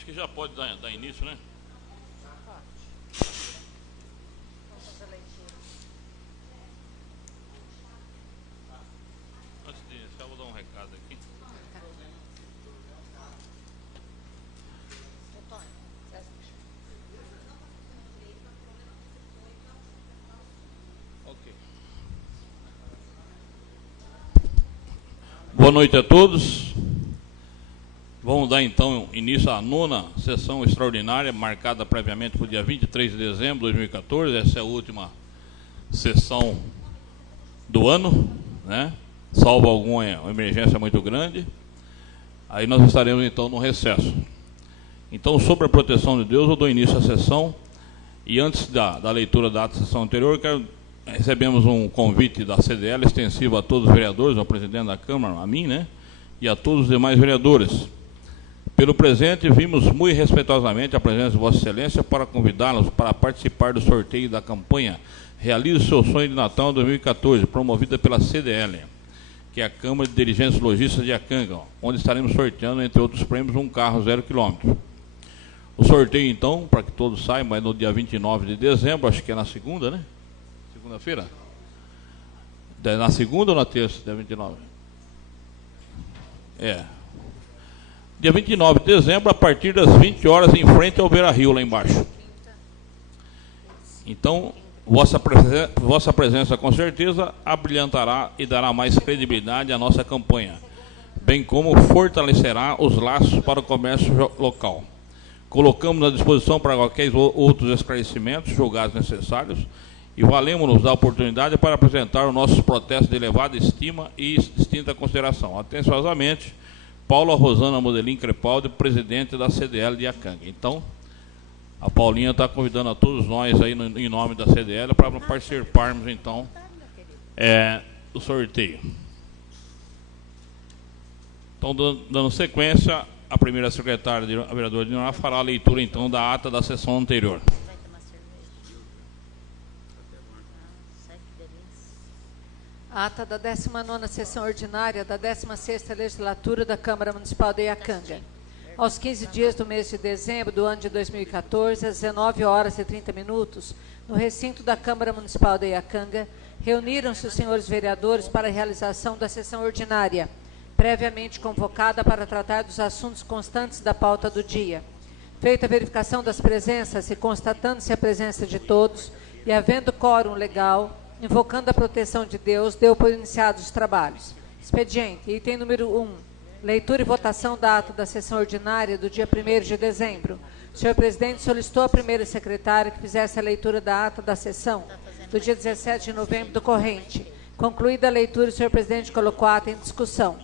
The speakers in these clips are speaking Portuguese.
Acho que já pode dar início, né? Antes de iniciar, eu vou dar um recado aqui. Ok. Boa noite a todos. Vamos dar então início à 9ª sessão extraordinária, marcada previamente para o dia 23 de dezembro de 2014. Essa é a última sessão do ano, né? Salvo alguma emergência muito grande. Aí nós estaremos então no recesso. Então, sobre a proteção de Deus, eu dou início à sessão. E antes da leitura da ata da sessão anterior, recebemos um convite da CDL extensivo a todos os vereadores, ao presidente da Câmara, a mim, né? E a todos os demais vereadores. Pelo presente, vimos muito respeitosamente a presença de Vossa Excelência para convidá-los para participar do sorteio da campanha Realize o seu sonho de Natal 2014, promovida pela CDL, que é a Câmara de Dirigentes Lojistas de Iacanga, onde estaremos sorteando, entre outros prêmios, um carro 0 km. O sorteio, então, para que todos saibam, é no dia 29 de dezembro, acho que é na segunda, né? Segunda-feira? Na segunda ou na terça, dia 29? Dia 29 de dezembro, a partir das 20 horas, em frente ao Beira-Rio, lá embaixo. Então, vossa presença, com certeza, abrilhantará e dará mais credibilidade à nossa campanha, bem como fortalecerá os laços para o comércio local. Colocamos à disposição para qualquer outros esclarecimentos julgados necessários e valemos-nos da oportunidade para apresentar os nossos protestos de elevada estima e distinta consideração. Atenciosamente, Paula Rosana Modelim Crepaldi, presidente da CDL de Iacanga. Então, a Paulinha está convidando a todos nós aí em nome da CDL para participarmos então do sorteio. Então, dando sequência, a primeira secretária, a vereadora Dinora, fará a leitura então da ata da sessão anterior. Ata da 19ª sessão ordinária da 16ª legislatura da Câmara Municipal de Iacanga. Aos 15 dias do mês de dezembro do ano de 2014, às 19 horas e 30 minutos, no recinto da Câmara Municipal de Iacanga, reuniram-se os senhores vereadores para a realização da sessão ordinária, previamente convocada para tratar dos assuntos constantes da pauta do dia. Feita a verificação das presenças e constatando-se a presença de todos e havendo quórum legal, invocando a proteção de Deus, deu por iniciados os trabalhos. Expediente, item número 1. Leitura e votação da ata da sessão ordinária do dia 1º de dezembro. O senhor presidente solicitou à primeira secretária que fizesse a leitura da ata da sessão do dia 17 de novembro do corrente. Concluída a leitura, o senhor presidente colocou a ata em discussão.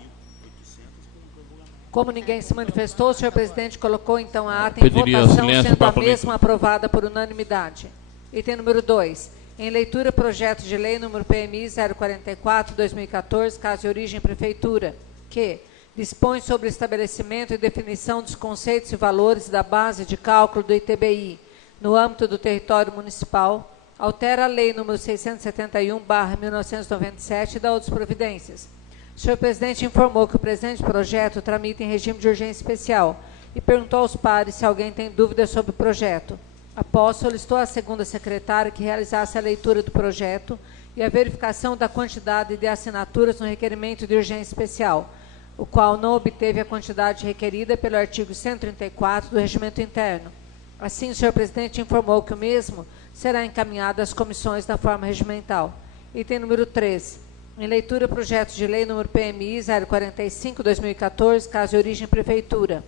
Como ninguém se manifestou, o senhor presidente colocou então a ata em votação, sendo a mesma aprovada por unanimidade. Item número 2. Em leitura, projeto de lei número PMI 044/2014, caso de origem prefeitura, que dispõe sobre o estabelecimento e definição dos conceitos e valores da base de cálculo do ITBI no âmbito do território municipal, altera a lei número 671/1997 e dá outras providências. O senhor presidente informou que o presente projeto tramita em regime de urgência especial e perguntou aos pares se alguém tem dúvidas sobre o projeto. Após, solicitou à segunda secretária que realizasse a leitura do projeto e a verificação da quantidade de assinaturas no requerimento de urgência especial, o qual não obteve a quantidade requerida pelo artigo 134 do Regimento Interno. Assim, o senhor presidente informou que o mesmo será encaminhado às comissões da forma regimental. Item número 3. Em leitura, projeto de lei número PMI 045/2014, caso de origem prefeitura,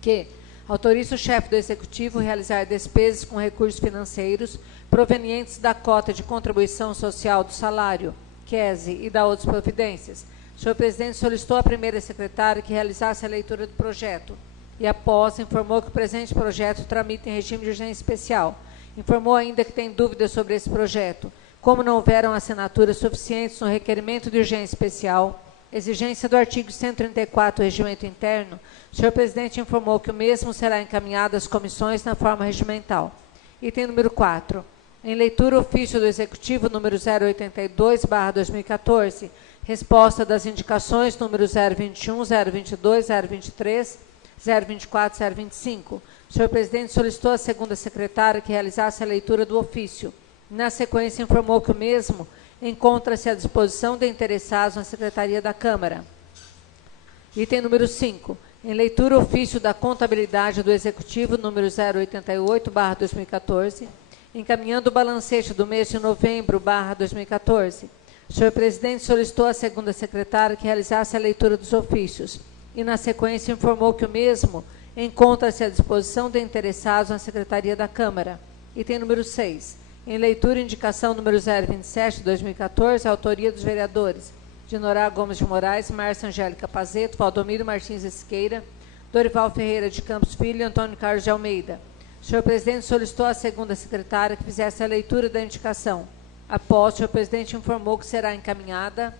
que autoriza o chefe do Executivo realizar despesas com recursos financeiros provenientes da cota de contribuição social do salário, QESE, e da outras providências. O senhor presidente solicitou à primeira secretária que realizasse a leitura do projeto e, após, informou que o presente projeto tramita em regime de urgência especial. Informou ainda que tem dúvidas sobre esse projeto. Como não houveram assinaturas suficientes no requerimento de urgência especial, exigência do artigo 134 do Regimento Interno, o senhor presidente informou que o mesmo será encaminhado às comissões na forma regimental. Item número 4. Em leitura, ofício do Executivo número 082/2014, resposta das indicações número 021, 022, 023, 024-025. O senhor presidente solicitou à segunda secretária que realizasse a leitura do ofício. Na sequência, informou que o mesmo encontra-se à disposição de interessados na Secretaria da Câmara. Item número 5. Em leitura, ofício da Contabilidade do Executivo, número 088/2014, encaminhando o balancete do mês de novembro/2014. O senhor presidente solicitou à segunda secretária que realizasse a leitura dos ofícios e, na sequência, informou que o mesmo encontra-se à disposição de interessados na Secretaria da Câmara. Item número 6. Em leitura, indicação número 027/2014, autoria dos vereadores Dinorá Gomes de Moraes, Márcia Angélica Pazeto, Valdomiro Martins Esqueira, Dorival Ferreira de Campos Filho e Antônio Carlos de Almeida. O senhor presidente solicitou à segunda secretária que fizesse a leitura da indicação. Após, o senhor presidente informou que será encaminhada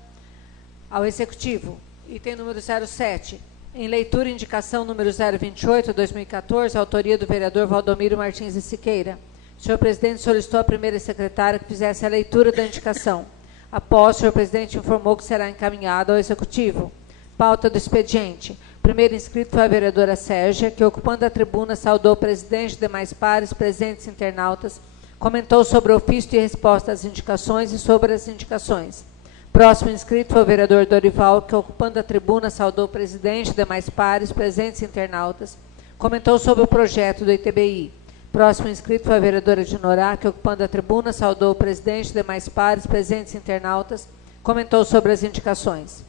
ao Executivo. Item número 07. Em leitura, indicação número 028/2014, autoria do vereador Valdomiro Martins Siqueira. O senhor presidente solicitou à primeira secretária que fizesse a leitura da indicação. Após, o senhor presidente informou que será encaminhado ao Executivo. Pauta do expediente. Primeiro inscrito foi a vereadora Sérgia, que, ocupando a tribuna, saudou o presidente e demais pares, presentes internautas, comentou sobre o ofício de resposta às indicações e sobre as indicações. Próximo inscrito foi o vereador Dorival, que, ocupando a tribuna, saudou o presidente e demais pares, presentes internautas, comentou sobre o projeto do ITBI. Próximo inscrito foi a vereadora Dinorá, que, ocupando a tribuna, saudou o presidente e demais pares, presentes internautas, comentou sobre as indicações.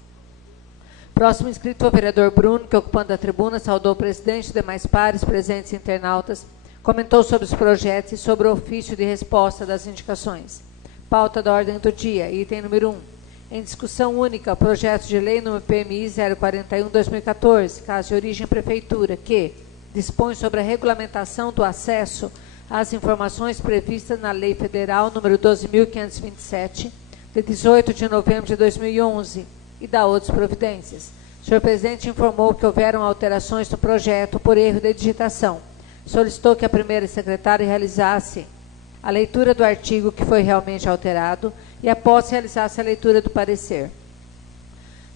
Próximo inscrito foi o vereador Bruno, que, ocupando a tribuna, saudou o presidente e demais pares, presentes internautas, comentou sobre os projetos e sobre o ofício de resposta das indicações. Pauta da ordem do dia. Item número 1. Em discussão única, o projeto de lei número PMI 041/2014, caso de origem prefeitura, que dispõe sobre a regulamentação do acesso às informações previstas na Lei Federal número 12.527, de 18 de novembro de 2011, e da outras providências. O senhor presidente informou que houveram alterações no projeto por erro de digitação. Solicitou que a primeira secretária realizasse a leitura do artigo que foi realmente alterado e, após, realizasse a leitura do parecer.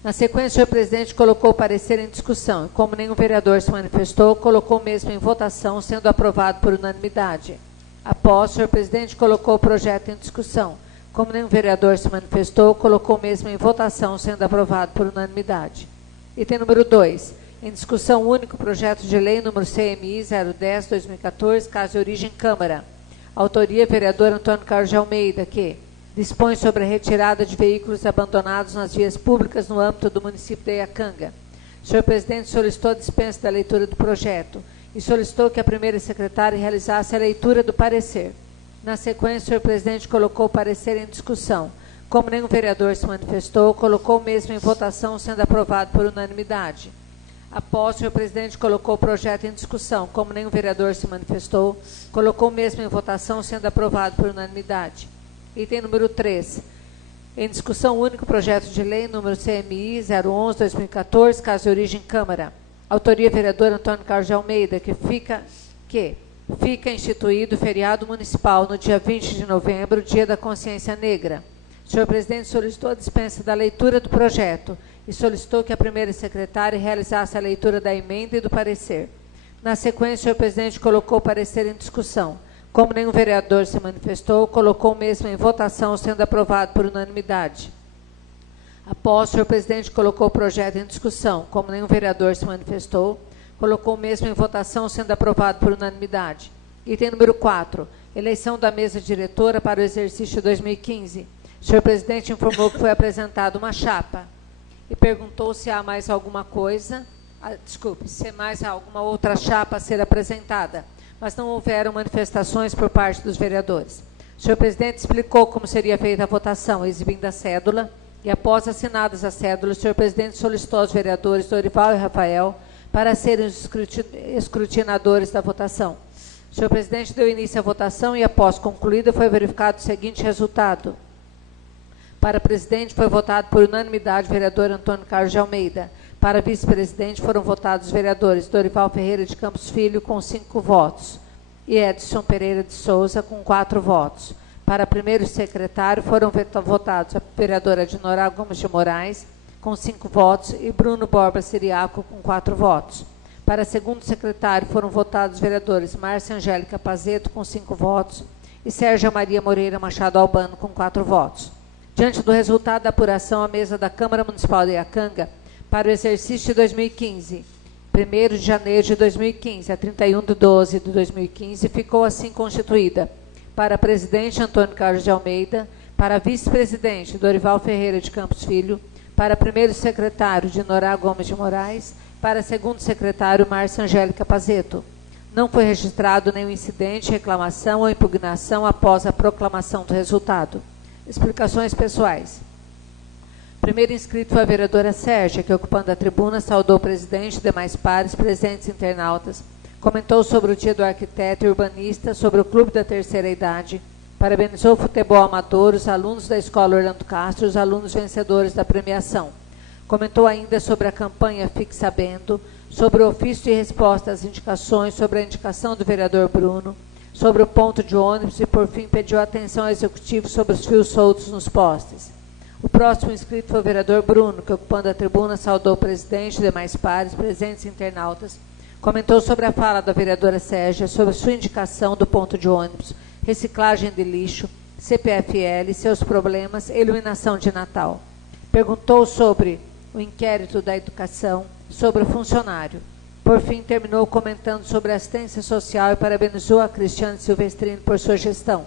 Na sequência, o senhor presidente colocou o parecer em discussão e, como nenhum vereador se manifestou, colocou o mesmo em votação, sendo aprovado por unanimidade. Após, o senhor presidente colocou o projeto em discussão. Como nenhum vereador se manifestou, colocou o mesmo em votação, sendo aprovado por unanimidade. Item número 2. Em discussão única, o projeto de lei número CMI 010/2014, caso de origem Câmara. Autoria, vereador Antônio Carlos de Almeida, que dispõe sobre a retirada de veículos abandonados nas vias públicas no âmbito do município de Iacanga. O senhor presidente solicitou a dispensa da leitura do projeto e solicitou que a primeira secretária realizasse a leitura do parecer. Na sequência, o senhor presidente colocou o parecer em discussão. Como nenhum vereador se manifestou, colocou o mesmo em votação, sendo aprovado por unanimidade. Após, o senhor presidente colocou o projeto em discussão. Como nenhum vereador se manifestou, colocou o mesmo em votação, sendo aprovado por unanimidade. Item número 3. Em discussão única, o projeto de lei número CMI 011/2014, caso de origem Câmara. Autoria, vereador Antônio Carlos de Almeida, que fica instituído o feriado municipal no dia 20 de novembro, dia da consciência negra. O senhor presidente solicitou a dispensa da leitura do projeto e solicitou que a primeira secretária realizasse a leitura da emenda e do parecer. Na sequência, o senhor presidente colocou o parecer em discussão. Como nenhum vereador se manifestou, colocou o mesmo em votação, sendo aprovado por unanimidade. Após, o senhor presidente colocou o projeto em discussão. Como nenhum vereador se manifestou, colocou o mesmo em votação, sendo aprovado por unanimidade. Item número 4. Eleição da mesa diretora para o exercício 2015. O senhor presidente informou que foi apresentada uma chapa e perguntou se há mais alguma coisa, se há mais alguma outra chapa a ser apresentada, mas não houveram manifestações por parte dos vereadores. O senhor presidente explicou como seria feita a votação, exibindo a cédula, e após assinadas as cédulas, o senhor presidente solicitou aos vereadores Dorival e Rafael para serem os escrutinadores da votação. O senhor presidente deu início à votação e, após concluída, foi verificado o seguinte resultado. Para presidente foi votado por unanimidade o vereador Antônio Carlos de Almeida. Para vice-presidente foram votados os vereadores Dorival Ferreira de Campos Filho, com 5 votos, e Edson Pereira de Souza, com 4 votos. Para primeiro secretário foram votados a vereadora Dinorá Gomes de Moraes, com 5 votos, e Bruno Borba Siriaco, com 4 votos. Para segundo secretário foram votados os vereadores Márcia Angélica Pazeto, com 5 votos, e Sérgia Maria Moreira Machado Albano, com 4 votos. Diante do resultado da apuração, a mesa da Câmara Municipal de Iacanga, para o exercício de 2015, 1º de janeiro de 2015 a 31/12 de 2015, ficou assim constituída: para presidente, Antônio Carlos de Almeida; para vice-presidente, Dorival Ferreira de Campos Filho; para primeiro secretário, Dinorá Gomes de Moraes; para segundo secretário, Márcia Angélica Pazeto. Não foi registrado nenhum incidente, reclamação ou impugnação após a proclamação do resultado. Explicações pessoais. Primeiro inscrito foi a vereadora Sérgia, que, ocupando a tribuna, saudou o presidente e demais pares, presentes internautas, comentou sobre o Dia do Arquiteto e Urbanista, sobre o Clube da Terceira Idade, parabenizou o futebol amador, os alunos da Escola Orlando Castro e os alunos vencedores da premiação. Comentou ainda sobre a campanha Fique Sabendo, sobre o ofício de resposta às indicações, sobre a indicação do vereador Bruno, sobre o ponto de ônibus e, por fim, pediu atenção ao executivo sobre os fios soltos nos postes. O próximo inscrito foi o vereador Bruno, que, ocupando a tribuna, saudou o presidente e demais pares, presentes internautas, comentou sobre a fala da vereadora Sérgia, sobre sua indicação do ponto de ônibus, reciclagem de lixo, CPFL, seus problemas, iluminação de Natal. Perguntou sobre o inquérito da educação, sobre o funcionário. Por fim, terminou comentando sobre a assistência social e parabenizou a Cristiane Silvestrini por sua gestão.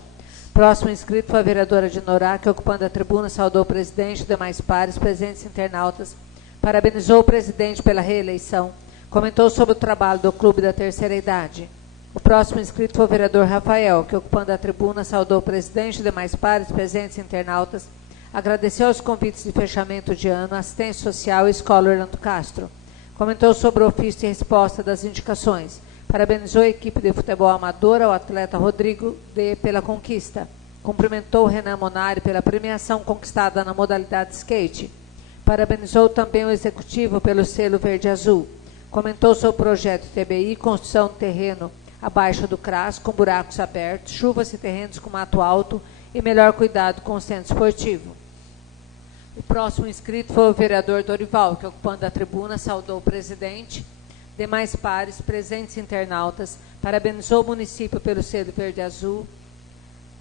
Próximo inscrito foi a vereadora Dinorá, que, ocupando a tribuna, saudou o presidente e demais pares, presentes internautas, parabenizou o presidente pela reeleição, comentou sobre o trabalho do Clube da Terceira Idade. O próximo inscrito foi o vereador Rafael, que, ocupando a tribuna, saudou o presidente e demais pares, presentes internautas, agradeceu os convites de fechamento de ano, assistência social e Escola Orlando Castro. Comentou sobre o ofício de resposta das indicações. Parabenizou a equipe de futebol amador, ao atleta Rodrigo pela conquista. Cumprimentou o Renan Monari pela premiação conquistada na modalidade skate. Parabenizou também o executivo pelo selo verde-azul. Comentou sobre o projeto TBI, construção de terreno abaixo do CRAS, com buracos abertos, chuvas e terrenos com mato alto e melhor cuidado com o centro esportivo. O próximo inscrito foi o vereador Dorival, que, ocupando a tribuna, saudou o presidente, demais pares, presentes internautas, parabenizou o município pelo selo verde-azul,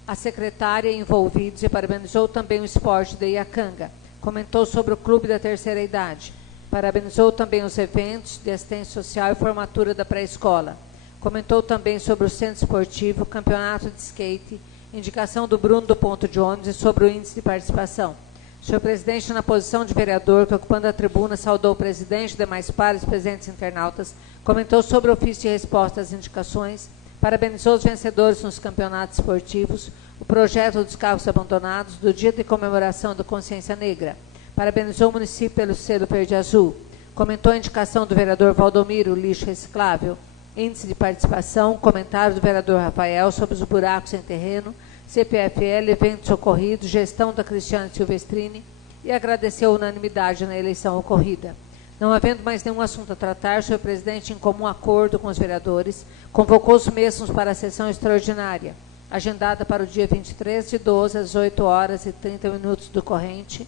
a secretária e envolvidos, e parabenizou também o esporte de Iacanga. Comentou sobre o Clube da Terceira Idade. Parabenizou também os eventos de assistência social e formatura da pré-escola. Comentou também sobre o centro esportivo, campeonato de skate, indicação do Bruno do ponto de ônibus e sobre o índice de participação. Senhor presidente, na posição de vereador, que, ocupando a tribuna, saudou o presidente e demais pares, presentes internautas, comentou sobre o ofício de resposta às indicações, parabenizou os vencedores nos campeonatos esportivos, o projeto dos carros abandonados, do dia de comemoração da consciência negra. Parabenizou o município pelo selo verde-azul. Comentou a indicação do vereador Valdomiro, lixo reciclável, índice de participação, comentário do vereador Rafael sobre os buracos em terreno, CPFL, eventos ocorridos, gestão da Cristiane Silvestrini, e agradeceu a unanimidade na eleição ocorrida. Não havendo mais nenhum assunto a tratar, o senhor presidente, em comum acordo com os vereadores, convocou os mesmos para a sessão extraordinária, agendada para o dia 23/12, às 8h30 do corrente.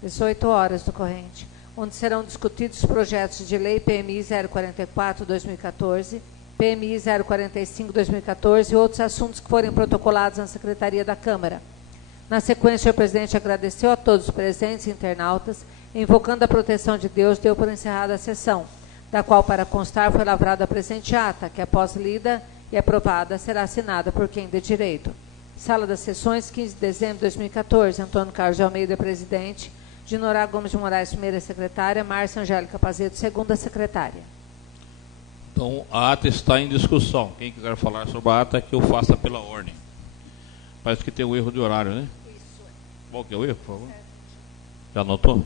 18 horas do corrente, onde serão discutidos os projetos de lei PMI 044/2014, PMI 045/2014 e outros assuntos que forem protocolados na Secretaria da Câmara. Na sequência, o senhor presidente agradeceu a todos os presentes e internautas, e, invocando a proteção de Deus, deu por encerrada a sessão, da qual, para constar, foi lavrada a presente ata, que, após lida e aprovada, será assinada por quem de direito. Sala das Sessões, 15 de dezembro de 2014, Antônio Carlos de Almeida, presidente, Dinorá Gomes de Moraes, primeira secretária, Márcia Angélica Pazeto, segunda secretária. Então, a ata está em discussão. Quem quiser falar sobre a ata, que eu faça pela ordem. Parece que tem um erro de horário, né? Isso. Qual que é o erro, por favor? Já anotou?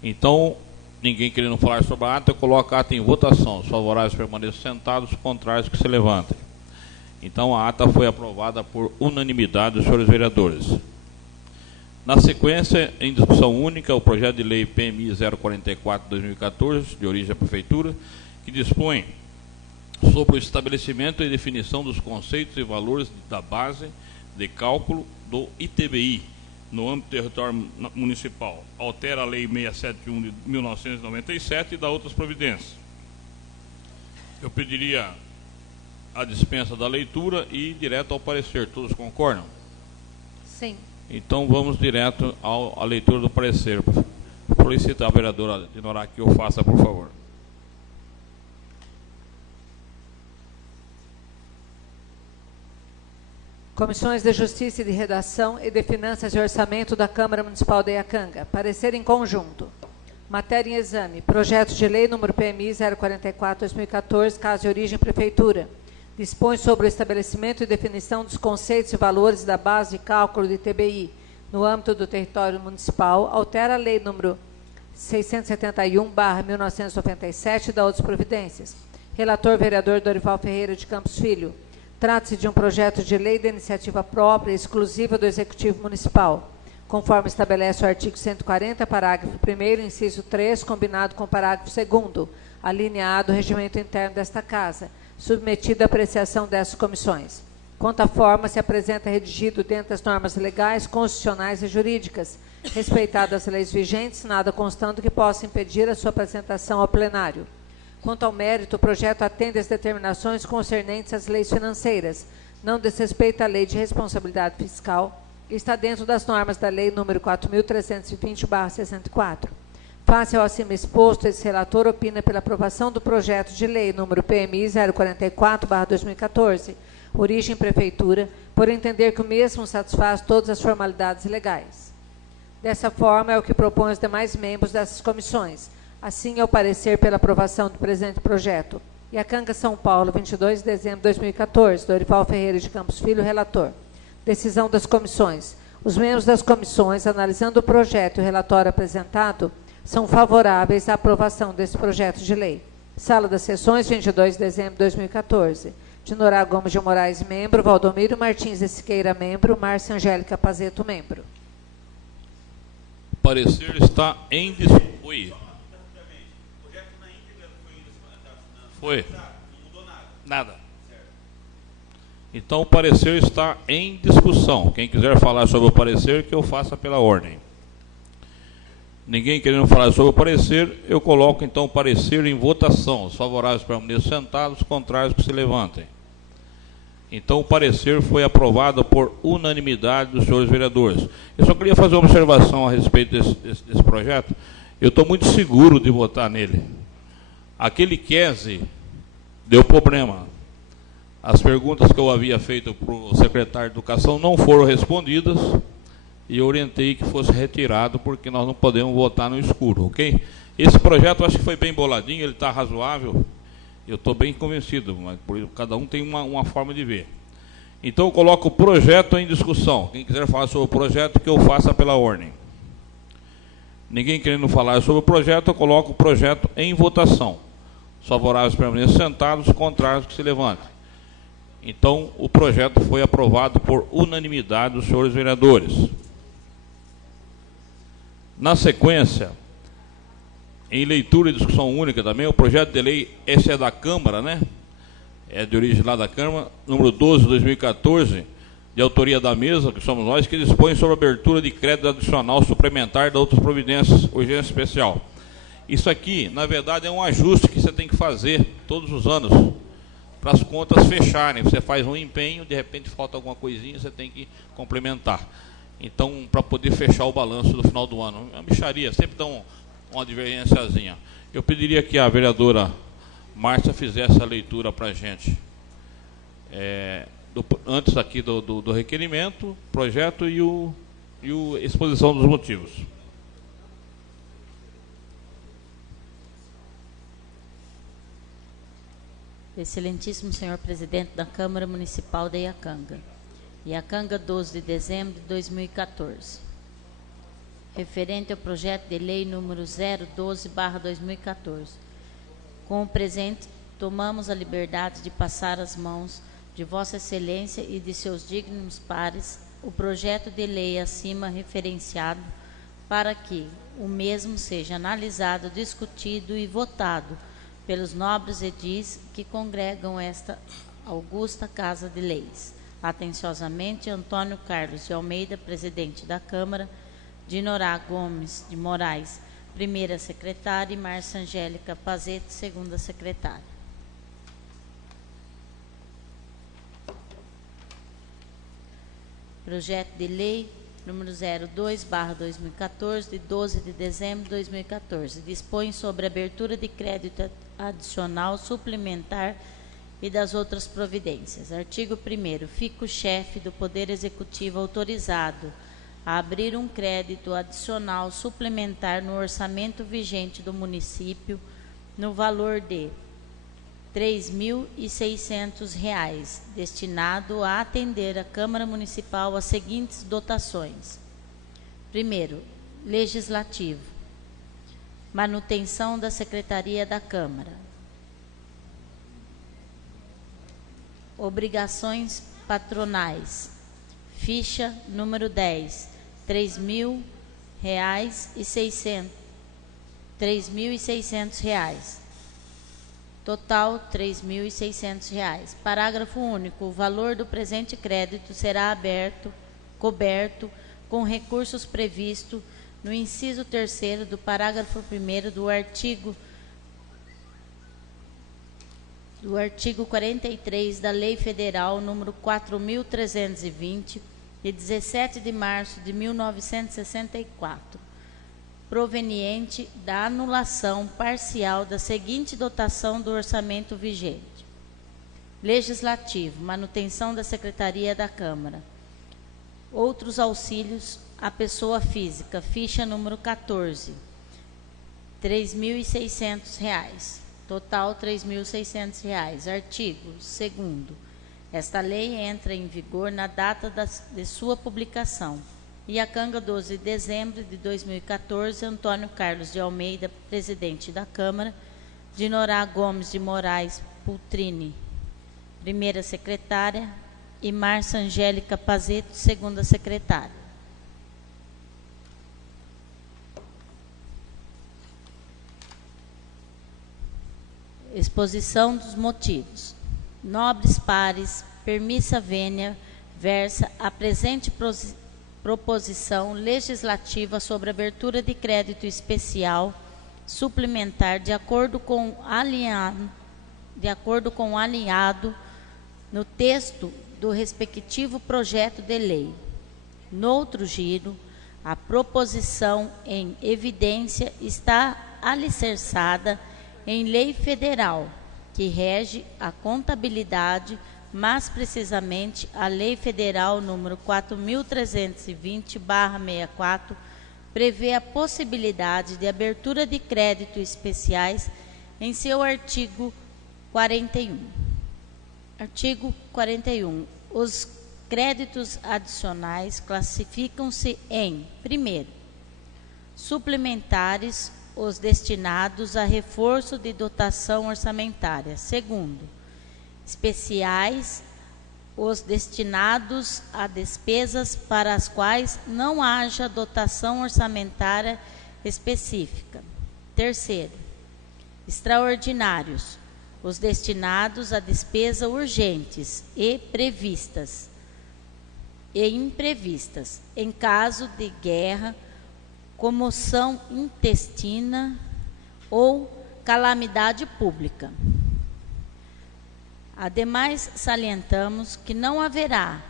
Então, ninguém querendo falar sobre a ata, eu coloco a ata em votação. Os favoráveis permaneçam sentados, os contrários que se levantem. Então, a ata foi aprovada por unanimidade dos senhores vereadores. Na sequência, em discussão única, o projeto de lei PMI 044/2014, de origem da Prefeitura, que dispõe sobre o estabelecimento e definição dos conceitos e valores da base de cálculo do ITBI, no âmbito do território municipal, altera a Lei 671 de 1997 e dá outras providências. Eu pediria a dispensa da leitura e direto ao parecer. Todos concordam? Sim. Então vamos direto à leitura do parecer. Solicito a vereadora Dinorá que o faça, por favor. Comissões de Justiça e de Redação e de Finanças e Orçamento da Câmara Municipal de Iacanga. Parecer em conjunto. Matéria em exame. Projeto de Lei número PMI 044/2014, caso de origem Prefeitura. Dispõe sobre o estabelecimento e definição dos conceitos e valores da base de cálculo de TBI no âmbito do território municipal. Altera a Lei número 671/1997 e dá outras providências. Relator vereador Dorival Ferreira de Campos Filho. Trata-se de um projeto de lei de iniciativa própria e exclusiva do Executivo Municipal, conforme estabelece o artigo 140, parágrafo 1º, inciso 3, combinado com o parágrafo 2º, alínea A do regimento interno desta Casa, submetido à apreciação dessas comissões. Quanto à forma, se apresenta redigido dentro das normas legais, constitucionais e jurídicas, respeitadas as leis vigentes, nada constando que possa impedir a sua apresentação ao plenário. Quanto ao mérito, o projeto atende às determinações concernentes às leis financeiras, não desrespeita a lei de responsabilidade fiscal e está dentro das normas da Lei nº 4.320/64. Face ao acima exposto, esse relator opina pela aprovação do projeto de lei número PMI 044/2014, origem Prefeitura, por entender que o mesmo satisfaz todas as formalidades legais. Dessa forma, é o que propõe os demais membros dessas comissões. Assim é o parecer pela aprovação do presente projeto. Iacanga, São Paulo, 22 de dezembro de 2014. Dorival Ferreira de Campos Filho, relator. Decisão das comissões. Os membros das comissões, analisando o projeto e o relatório apresentado, são favoráveis à aprovação desse projeto de lei. Sala das Sessões, 22 de dezembro de 2014. Dinorá Gomes de Moraes, membro. Valdomiro Martins de Siqueira, membro. Márcia Angélica Pazeto, membro. O parecer está em discussão. Foi? Não mudou nada. Nada. Então o parecer está em discussão. Quem quiser falar sobre o parecer, que eu faça pela ordem. Ninguém querendo falar sobre o parecer, eu coloco então o parecer em votação. Os favoráveis permaneçam sentados, os contrários que se levantem. Então o parecer foi aprovado por unanimidade dos senhores vereadores. Eu só queria fazer uma observação a respeito desse projeto. Eu estou muito seguro de votar nele. Aquele QESE deu problema. As perguntas que eu havia feito para o secretário de Educação não foram respondidas e eu orientei que fosse retirado porque nós não podemos votar no escuro, ok? Esse projeto eu acho que foi bem boladinho, ele está razoável, eu estou bem convencido, mas cada um tem uma forma de ver. Então eu coloco o projeto em discussão. Quem quiser falar sobre o projeto, que eu faça pela ordem. Ninguém querendo falar sobre o projeto, eu coloco o projeto em votação. Os favoráveis permaneçam sentados, os contrários que se levantem. Então, o projeto foi aprovado por unanimidade dos senhores vereadores. Na sequência, em leitura e discussão única também, o projeto de lei, esse é da Câmara, né? É de origem lá da Câmara, número 12 de 2014, de autoria da mesa, que somos nós, que dispõe sobre a abertura de crédito adicional suplementar e de outras providências, urgência especial. Isso aqui, na verdade, é um ajuste que você tem que fazer todos os anos para as contas fecharem. Você faz um empenho, de repente falta alguma coisinha, você tem que complementar. Então, para poder fechar o balanço do final do ano. É uma mixaria, sempre dá uma divergênciazinha. Eu pediria que a vereadora Márcia fizesse a leitura para a gente. Antes aqui do requerimento, projeto e a exposição dos motivos. Excelentíssimo senhor presidente da Câmara Municipal de Iacanga. Iacanga, 12 de dezembro de 2014. Referente ao projeto de lei número 012/2014. Com o presente, tomamos a liberdade de passar às mãos de Vossa Excelência e de seus dignos pares o projeto de lei acima referenciado para que o mesmo seja analisado, discutido e votado pelos nobres edis que congregam esta augusta Casa de Leis, Atenciosamente, Antônio Carlos de Almeida, presidente da Câmara, Dinorá Gomes de Moraes, primeira secretária, e Márcia Angélica Pazete, segunda secretária. Projeto de Lei número 02/2014, de 12 de dezembro de 2014, dispõe sobre abertura de crédito adicional suplementar e das outras providências. Artigo 1º. Fica o chefe do Poder Executivo autorizado a abrir um crédito adicional suplementar no orçamento vigente do município no valor de R$ 3.600, destinado a atender a Câmara Municipal as seguintes dotações. Primeiro, legislativo, manutenção da Secretaria da Câmara, obrigações patronais, ficha número 10, R$ 3.600, total R$ 3.600. Parágrafo único. O valor do presente crédito será coberto com recursos previstos no inciso 3º do parágrafo 1º do artigo 43 da Lei Federal número 4.320, de 17 de março de 1964, proveniente da anulação parcial da seguinte dotação do orçamento vigente. Legislativo, manutenção da Secretaria da Câmara. Outros auxílios à pessoa física, ficha número 14, R$ 3.600, total R$ 3.600. Artigo 2º. Esta lei entra em vigor na data de sua publicação. Iacanga, 12 de dezembro de 2014, Antônio Carlos de Almeida, presidente da Câmara, Dinorá Gomes de Moraes Pultrini, primeira secretária, e Márcia Angélica Pazete, segunda secretária. Exposição dos motivos. Nobres pares, permissa vênia, versa a presente proposição legislativa sobre abertura de crédito especial suplementar de acordo com o alinhado no texto do respectivo projeto de lei. Noutro giro, a proposição em evidência está alicerçada em lei federal que rege a contabilidade, mais precisamente a Lei Federal número 4.320/64, prevê a possibilidade de abertura de crédito especiais em seu artigo 41. Artigo 41. Os créditos adicionais classificam-se em: primeiro, suplementares, os destinados a reforço de dotação orçamentária; segundo, especiais, os destinados a despesas para as quais não haja dotação orçamentária específica; terceiro, extraordinários, os destinados a despesas urgentes e imprevistas, em caso de guerra, comoção intestina ou calamidade pública. Ademais, salientamos que não haverá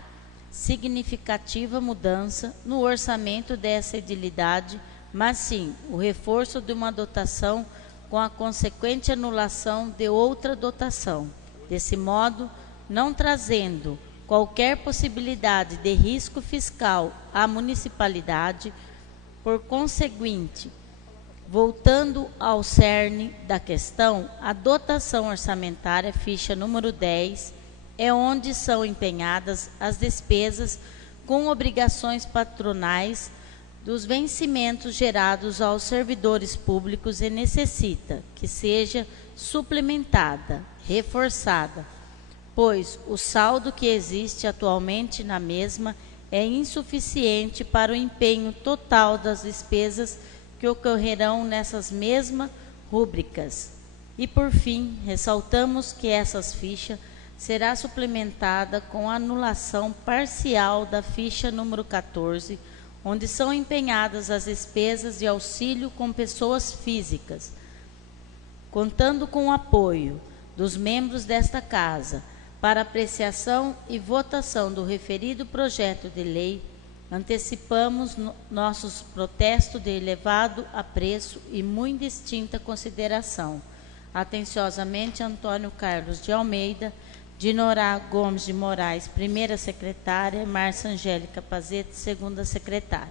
significativa mudança no orçamento dessa edilidade, mas sim o reforço de uma dotação com a consequente anulação de outra dotação, desse modo não trazendo qualquer possibilidade de risco fiscal à municipalidade. Por conseguinte, voltando ao cerne da questão, a dotação orçamentária, ficha número 10, é onde são empenhadas as despesas com obrigações patronais dos vencimentos gerados aos servidores públicos e necessita que seja suplementada, reforçada, pois o saldo que existe atualmente na mesma é insuficiente para o empenho total das despesas que ocorrerão nessas mesmas rúbricas. E, por fim, ressaltamos que essas fichas será suplementada com a anulação parcial da ficha número 14, onde são empenhadas as despesas de auxílio com pessoas físicas, contando com o apoio dos membros desta Casa para apreciação e votação do referido projeto de lei. Antecipamos nossos protestos de elevado apreço e muito distinta consideração. Atenciosamente, Antônio Carlos de Almeida, Dinorá Gomes de Moraes, primeira secretária, Márcia Angélica Pazete, segunda secretária.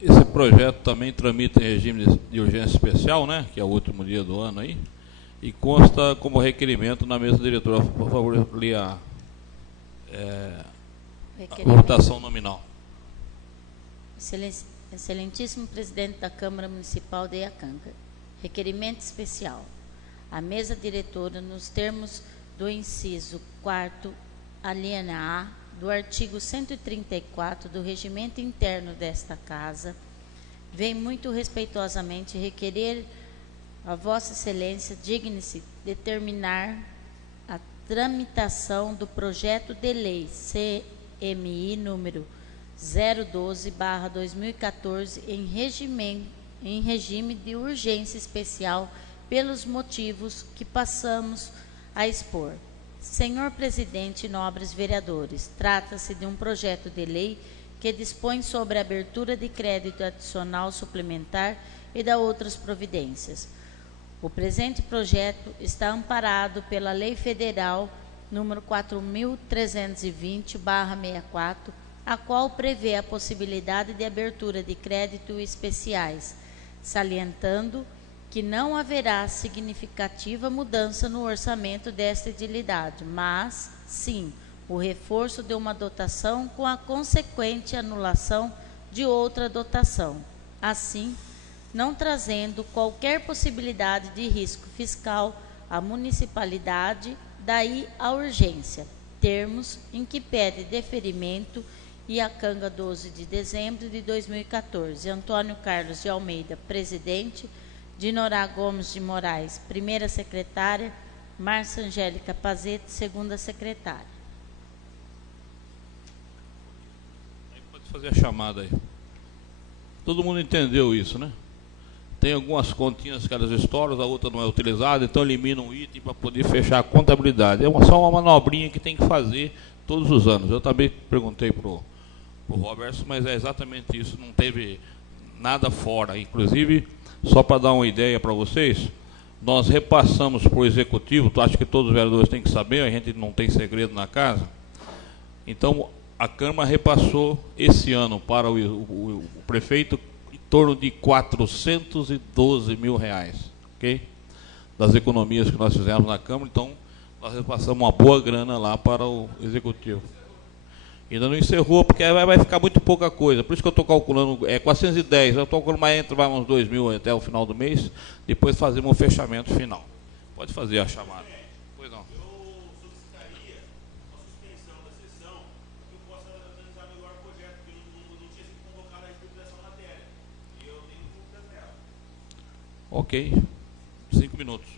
Esse projeto também tramita em regime de urgência especial, né? Que é o último dia do ano aí. E consta como requerimento na mesa diretora. Por favor, lê a votação nominal. Excelentíssimo presidente da Câmara Municipal de Iacanga. Requerimento especial. A mesa diretora, nos termos do inciso 4º, alínea A, do artigo 134 do regimento interno desta Casa, vem muito respeitosamente requerer a Vossa Excelência digne-se determinar a tramitação do projeto de lei CMI número 012/2014 em regime de urgência especial pelos motivos que passamos a expor. Senhor presidente e nobres vereadores, trata-se de um projeto de lei que dispõe sobre a abertura de crédito adicional suplementar e da outras providências. O presente projeto está amparado pela Lei Federal número 4.320/64, a qual prevê a possibilidade de abertura de crédito especiais, salientando que não haverá significativa mudança no orçamento desta edilidade, mas, sim, o reforço de uma dotação com a consequente anulação de outra dotação, assim, não trazendo qualquer possibilidade de risco fiscal à municipalidade, daí a urgência, termos em que pede deferimento Iacanga, 12 de dezembro de 2014. Antônio Carlos de Almeida, presidente. Dinorá Gomes de Moraes, primeira secretária. Márcia Angélica Pazete, segunda secretária. Pode fazer a chamada aí. Todo mundo entendeu isso, né? Tem algumas continhas que elas estouram, a outra não é utilizada, então elimina um item para poder fechar a contabilidade. É só uma manobrinha que tem que fazer todos os anos. Eu também perguntei para o Roberto, mas é exatamente isso, não teve nada fora. Inclusive, só para dar uma ideia para vocês, nós repassamos para o executivo, acho que todos os vereadores têm que saber, a gente não tem segredo na casa. Então, a Câmara repassou esse ano para o prefeito em torno de 412 mil reais, ok? Das economias que nós fizemos na Câmara, então nós repassamos uma boa grana lá para o executivo. Ainda não encerrou, porque vai ficar muito pouca coisa. Por isso que eu estou calculando, 410, eu estou calculando mais entre uns 2 mil até o final do mês, depois fazemos um fechamento final. Pode fazer a chamada. Pois não. Eu solicitaria a suspensão da sessão, para que eu possa analisar melhor o projeto, porque não tinha sido convocada a respeito dessa matéria. E eu tenho dúvidas dela. Ok. 5 minutos.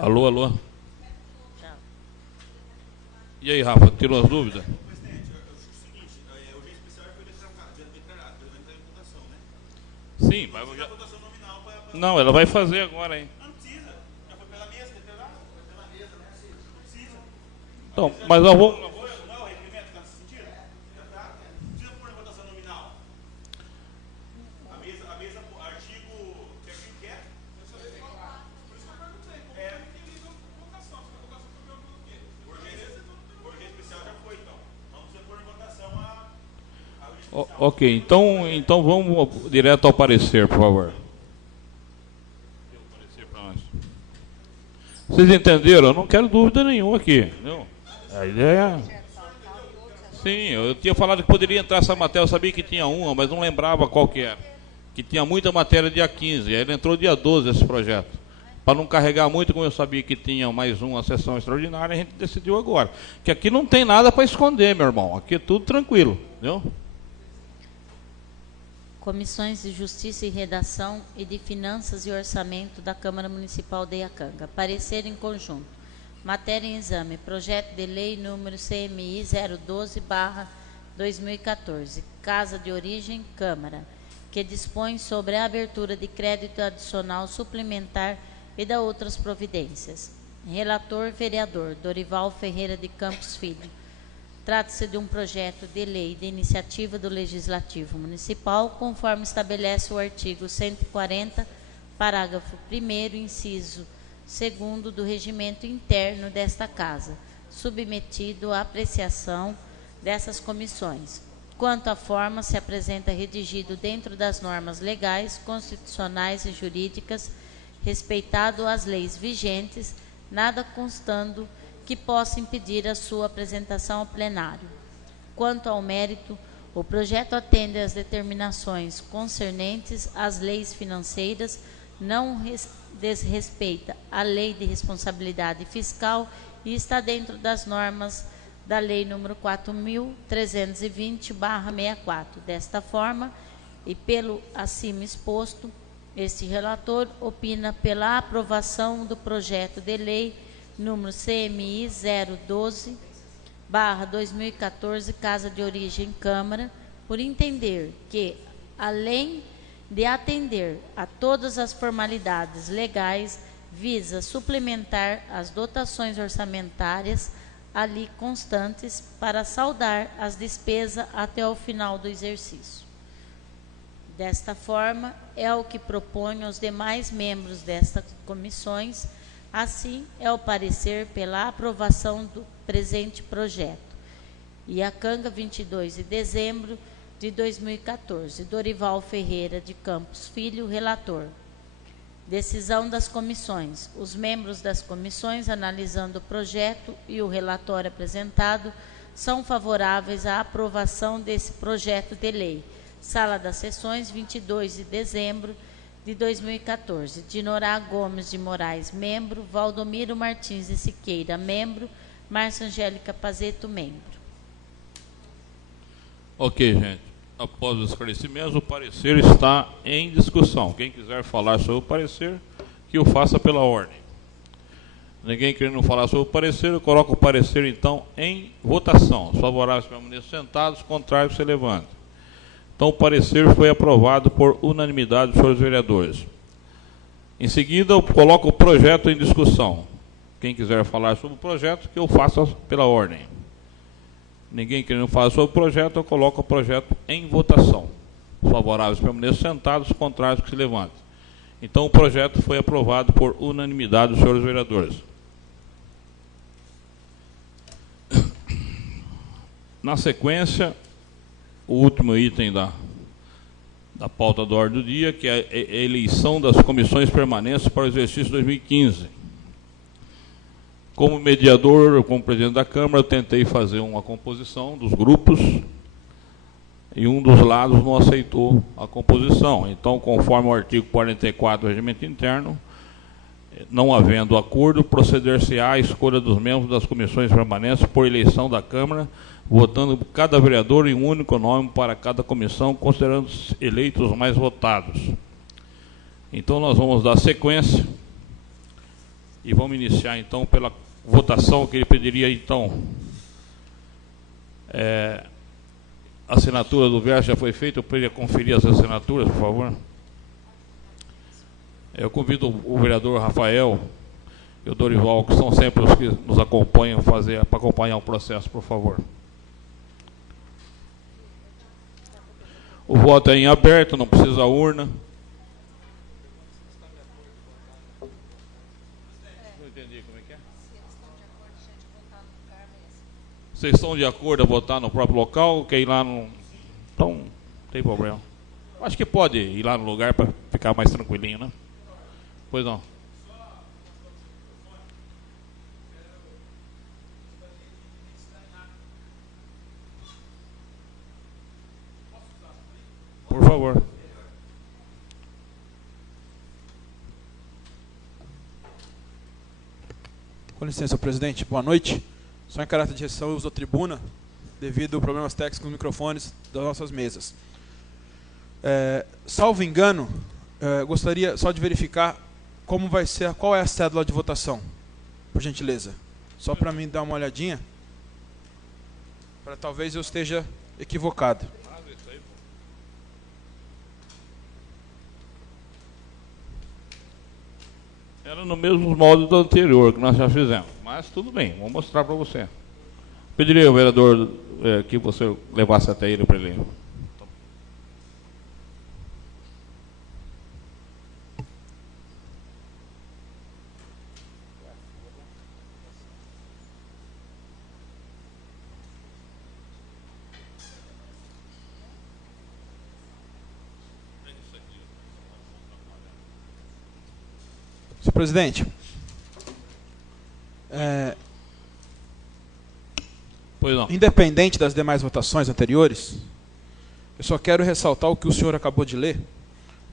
Alô, alô. E aí, Rafa, tirou as dúvidas? Presidente, eu acho o seguinte, o urgência especial já foi declarado, ele vai entrar em votação, né? Sim, vai. A votação nominal para... Não, ela vai fazer agora, hein? Não precisa, já foi pela mesa, declarado? Foi pela mesa, não precisa. Não precisa. Então, mas eu vou... Não é o requerimento que está nesse sentido? Já está. Não precisa pôr em votação nominal. A mesa, artigo... Que artigo que é? Por isso que eu perguntei. É. Votação. Urgência especial já foi, então. Não precisa pôr em votação a urgência especial. Ok, então vamos direto ao parecer, por favor. Vocês entenderam? Eu não quero dúvida nenhuma aqui. Não. A ideia... Sim, eu tinha falado que poderia entrar essa matéria, eu sabia que tinha uma, mas não lembrava qual que era. Que tinha muita matéria dia 15, aí ele entrou dia 12 esse projeto. Para não carregar muito, como eu sabia que tinha mais uma sessão extraordinária, a gente decidiu agora. Que aqui não tem nada para esconder, meu irmão. Aqui é tudo tranquilo, entendeu? Comissões de Justiça e Redação e de Finanças e Orçamento da Câmara Municipal de Iacanga. Parecer em conjunto. Matéria em exame. Projeto de Lei número CMI 012/2014. Casa de Origem, Câmara. Que dispõe sobre a abertura de crédito adicional suplementar e da outras providências. Relator, vereador Dorival Ferreira de Campos Filho. Trata-se de um projeto de lei de iniciativa do Legislativo Municipal, conforme estabelece o artigo 140, parágrafo 1º, inciso 2º do regimento interno desta Casa, submetido à apreciação dessas comissões. Quanto à forma, se apresenta redigido dentro das normas legais, constitucionais e jurídicas, respeitado as leis vigentes, nada constando que possa impedir a sua apresentação ao plenário. Quanto ao mérito, o projeto atende às determinações concernentes às leis financeiras, não desrespeita a Lei de Responsabilidade Fiscal e está dentro das normas da Lei nº 4.320/64. Desta forma, e pelo acima exposto, este relator opina pela aprovação do projeto de lei número CMI 012/2014, Casa de Origem, Câmara, por entender que, além de atender a todas as formalidades legais, visa suplementar as dotações orçamentárias ali constantes para saldar as despesas até o final do exercício. Desta forma, é o que propõe os demais membros destas comissões. Assim, é o parecer pela aprovação do presente projeto. Iacanga, 22 de dezembro de 2014. Dorival Ferreira de Campos Filho, relator. Decisão das comissões. Os membros das comissões, analisando o projeto e o relatório apresentado, são favoráveis à aprovação desse projeto de lei. Sala das Sessões, 22 de dezembro de 2014. Dinorá Gomes de Moraes, membro. Valdomiro Martins de Siqueira, membro. Márcia Angélica Pazeto, membro. Ok, gente. Após os esclarecimentos, o parecer está em discussão. Quem quiser falar sobre o parecer, que o faça pela ordem. Ninguém querendo falar sobre o parecer, eu coloco o parecer, então, em votação. Os favoráveis permaneçam sentados, os contrários se levantem. Então, o parecer foi aprovado por unanimidade dos senhores vereadores. Em seguida, eu coloco o projeto em discussão. Quem quiser falar sobre o projeto, que eu faça pela ordem. Ninguém querendo falar sobre o projeto, eu coloco o projeto em votação. Os favoráveis permaneçam sentados, os contrários que se levantem. Então, o projeto foi aprovado por unanimidade dos senhores vereadores. Na sequência, o último item da pauta da ordem do dia, que é a eleição das comissões permanentes para o exercício 2015. Como mediador, como presidente da Câmara, eu tentei fazer uma composição dos grupos e um dos lados não aceitou a composição. Então, conforme o artigo 44 do Regimento Interno, não havendo acordo, proceder-se-á a escolha dos membros das comissões permanentes por eleição da Câmara, votando cada vereador em um único nome para cada comissão, considerando eleitos os mais votados. Então, nós vamos dar sequência E vamos iniciar então pela votação, que ele pediria então a assinatura do verso já foi feita, eu poderia conferir as assinaturas, por favor. Eu convido o vereador Rafael e o Dorival, que são sempre os que nos acompanham, para acompanhar o processo, por favor. O voto é em aberto, não precisa urna. Não entendi como é que é. Vocês estão de acordo a votar no próprio local? Quer ir lá no... Então, não tem problema. Acho que pode ir lá no lugar para ficar mais tranquilinho, né? Pois não. Por favor. Com licença, presidente. Boa noite. Só em caráter de restrição, eu uso a tribuna devido a problemas técnicos nos microfones das nossas mesas. Salvo engano, gostaria só de verificar como vai ser, qual é a cédula de votação, por gentileza. Só para mim dar uma olhadinha, para talvez eu esteja equivocado. Era no mesmo molde do anterior que nós já fizemos, mas tudo bem, vou mostrar para você. Pediria ao vereador que você levasse até ele para ele. Senhor presidente, Pois não. independente das demais votações anteriores, eu só quero ressaltar o que o senhor acabou de ler,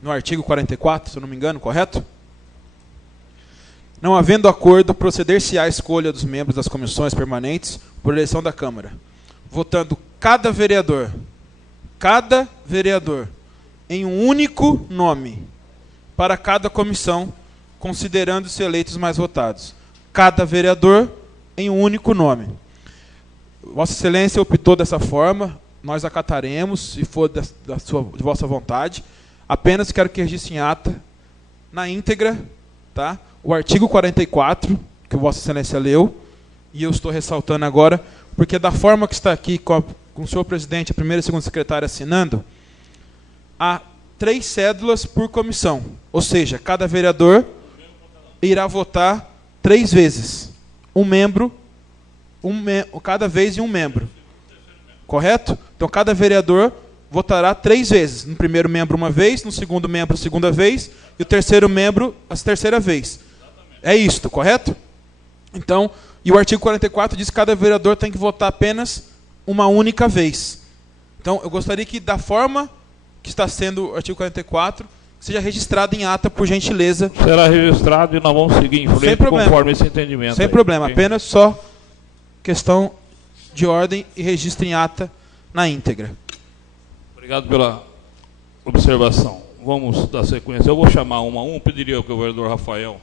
no artigo 44, se eu não me engano, correto? Não havendo acordo, proceder-se à escolha dos membros das comissões permanentes por eleição da Câmara, votando cada vereador, em um único nome, para cada comissão, considerando-se eleitos mais votados. Cada vereador em um único nome. Vossa Excelência optou dessa forma, nós acataremos, se for de vossa vontade. Apenas quero que registre em ata, na íntegra, tá? O artigo 44, que Vossa Excelência leu, e eu estou ressaltando agora, porque da forma que está aqui, com o senhor presidente, a primeira e a segunda secretária assinando, há 3 cédulas por comissão. Ou seja, cada vereador irá votar 3 vezes. Cada vez em um membro. Correto? Então, cada vereador votará 3 vezes. No primeiro membro, uma vez. No segundo membro, a segunda vez. E o terceiro membro, a terceira vez. É isto, correto? Então, e o artigo 44 diz que cada vereador tem que votar apenas uma única vez. Então, eu gostaria que, da forma que está sendo o artigo 44, seja registrado em ata, por gentileza. Será registrado e nós vamos seguir em frente conforme esse entendimento. Sem problema, okay? Apenas só questão de ordem e registro em ata na íntegra. Obrigado pela observação. Vamos dar sequência. Eu vou chamar um a um. Pediria que o vereador Rafael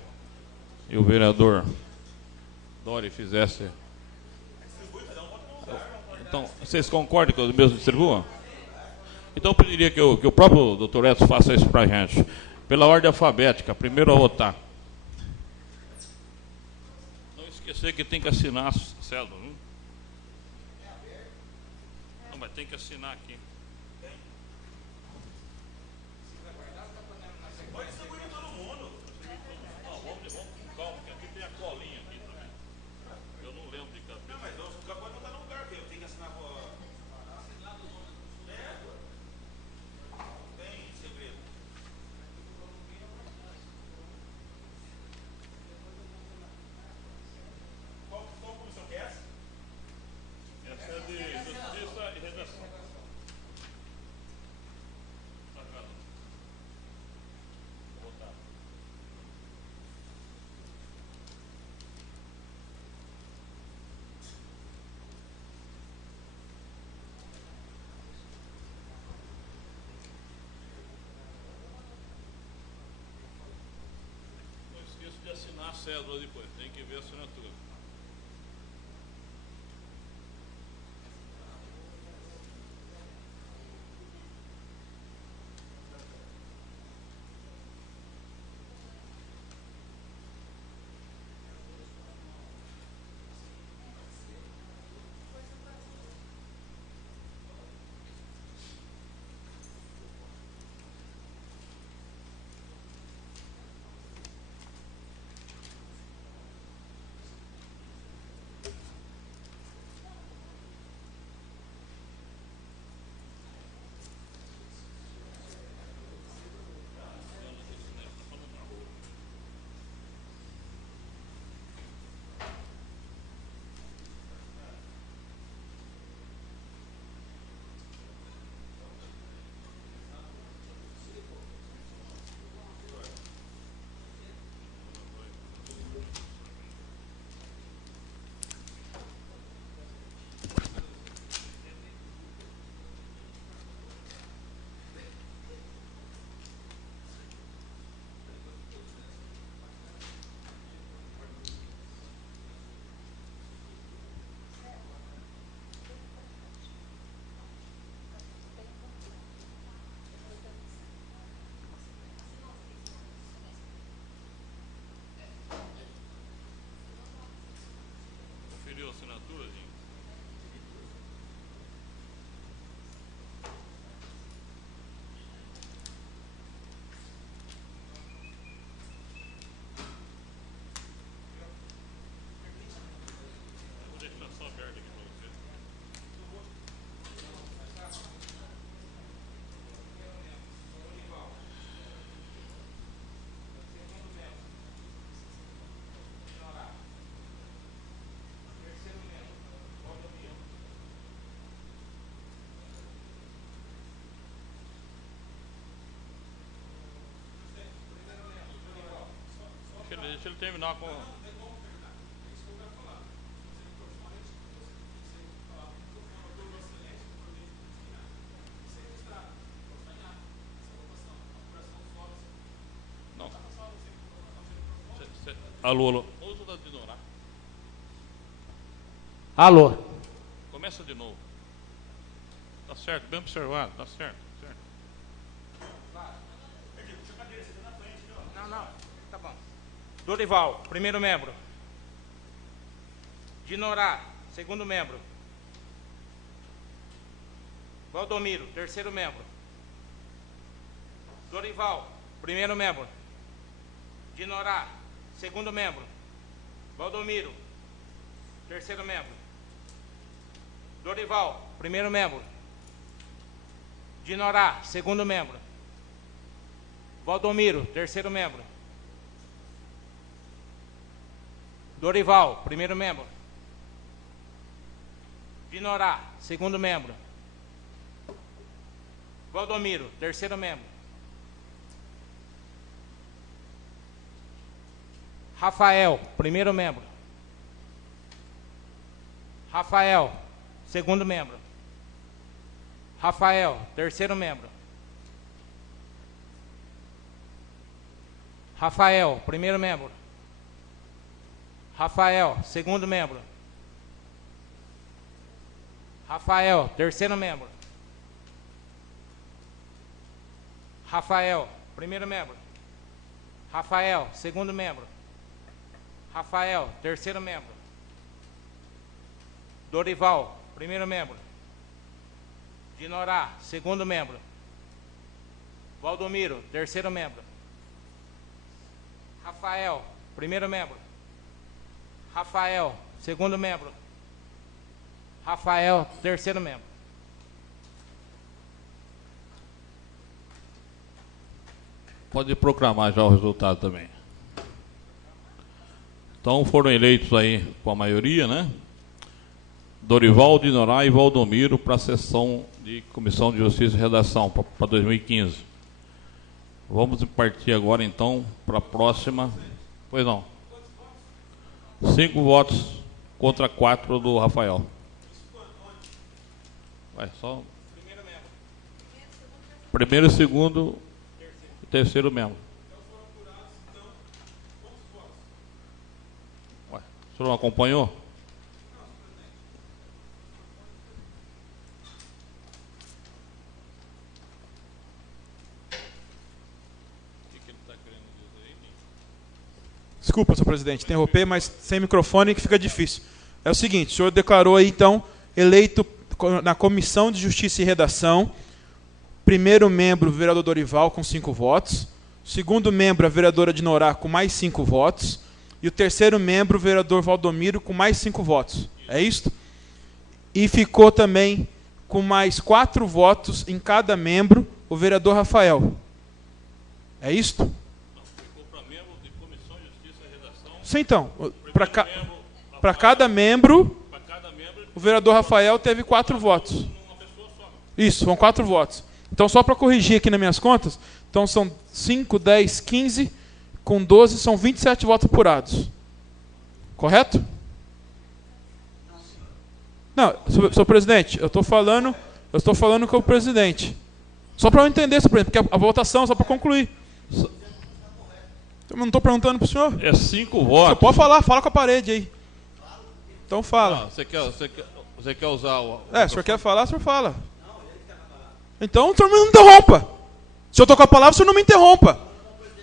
e o vereador Dori fizessem. Então, vocês concordam que eu mesmo distribuam? Então eu pediria que o próprio doutor Edson faça isso para a gente. Pela ordem alfabética, primeiro a votar. Não esquecer que tem que assinar a cédula. Não, mas tem que assinar aqui. Pode distribuir todo mundo. Não, vamos calma, porque aqui tem a colinha aqui também. Eu não lembro de cabeça. Não, mas o cara pode botar no lugar, porque eu tenho que assinar com a... Tem segredo. Qual comissão que é essa? Essa é de justiça e redação. cédula depois, tem que ver a assinatura. Conferiu a assinatura, Zinho? Vou deixar só aberto aqui para você. Deixa ele terminar com... Não. Alô, alô. Uso da Dinorá. Alô. Começa de novo. Tá certo, bem observado, tá certo, certo. Não, tá bom. Dorival, primeiro membro. Dinorá, segundo membro. Valdomiro, terceiro membro. Dorival, primeiro membro. Dinorá, segundo membro. Valdomiro, terceiro membro. Dorival, primeiro membro. Dinorá, segundo membro. Valdomiro, terceiro membro. Dorival, primeiro membro. Dinorá, segundo membro. Valdomiro, terceiro membro. Rafael, primeiro membro. Rafael, segundo membro. Rafael, terceiro membro. Rafael, primeiro membro. Rafael, segundo membro. Rafael, terceiro membro. Rafael, primeiro membro. Rafael, segundo membro. Rafael, terceiro membro. Dorival, primeiro membro. Dinorá, segundo membro. Valdomiro, terceiro membro. Rafael, primeiro membro. Rafael, segundo membro. Rafael, terceiro membro. Pode proclamar já o resultado também. Então foram eleitos aí com a maioria, né? Dorival, Dinorá e Valdomiro para a sessão de Comissão de Justiça e Redação para 2015. Vamos partir agora então para a próxima. Pois não. 5 votos contra 4 do Rafael. Vai, só. Primeiro, segundo, terceiro membro. O senhor não acompanhou? Desculpa, senhor presidente, interromper, mas sem microfone que fica difícil. É o seguinte, o senhor declarou aí, então, eleito na Comissão de Justiça e Redação, primeiro membro, o vereador Dorival, com 5 votos, segundo membro, a vereadora Dinorá, com mais 5 votos, e o terceiro membro, o vereador Valdomiro, com mais 5 votos. É isso? E ficou também com mais 4 votos em cada membro, o vereador Rafael. É isto? Sim, então. Para cada membro, o vereador Rafael teve 4 votos. Isso, são 4 votos. Então, só para corrigir aqui nas minhas contas, então são 5, 10, 15, com 12, são 27 votos apurados. Correto? Não, senhor presidente, eu estou falando com o presidente. Só para eu entender, senhor presidente, porque a votação, só para concluir. Eu não estou perguntando para o senhor. É 5 votos. Você pode falar, fala com a parede aí. Então fala. Você quer usar o... O senhor quer falar, o senhor fala. Então o senhor não me interrompa. Se eu estou com a palavra, o senhor não me interrompa.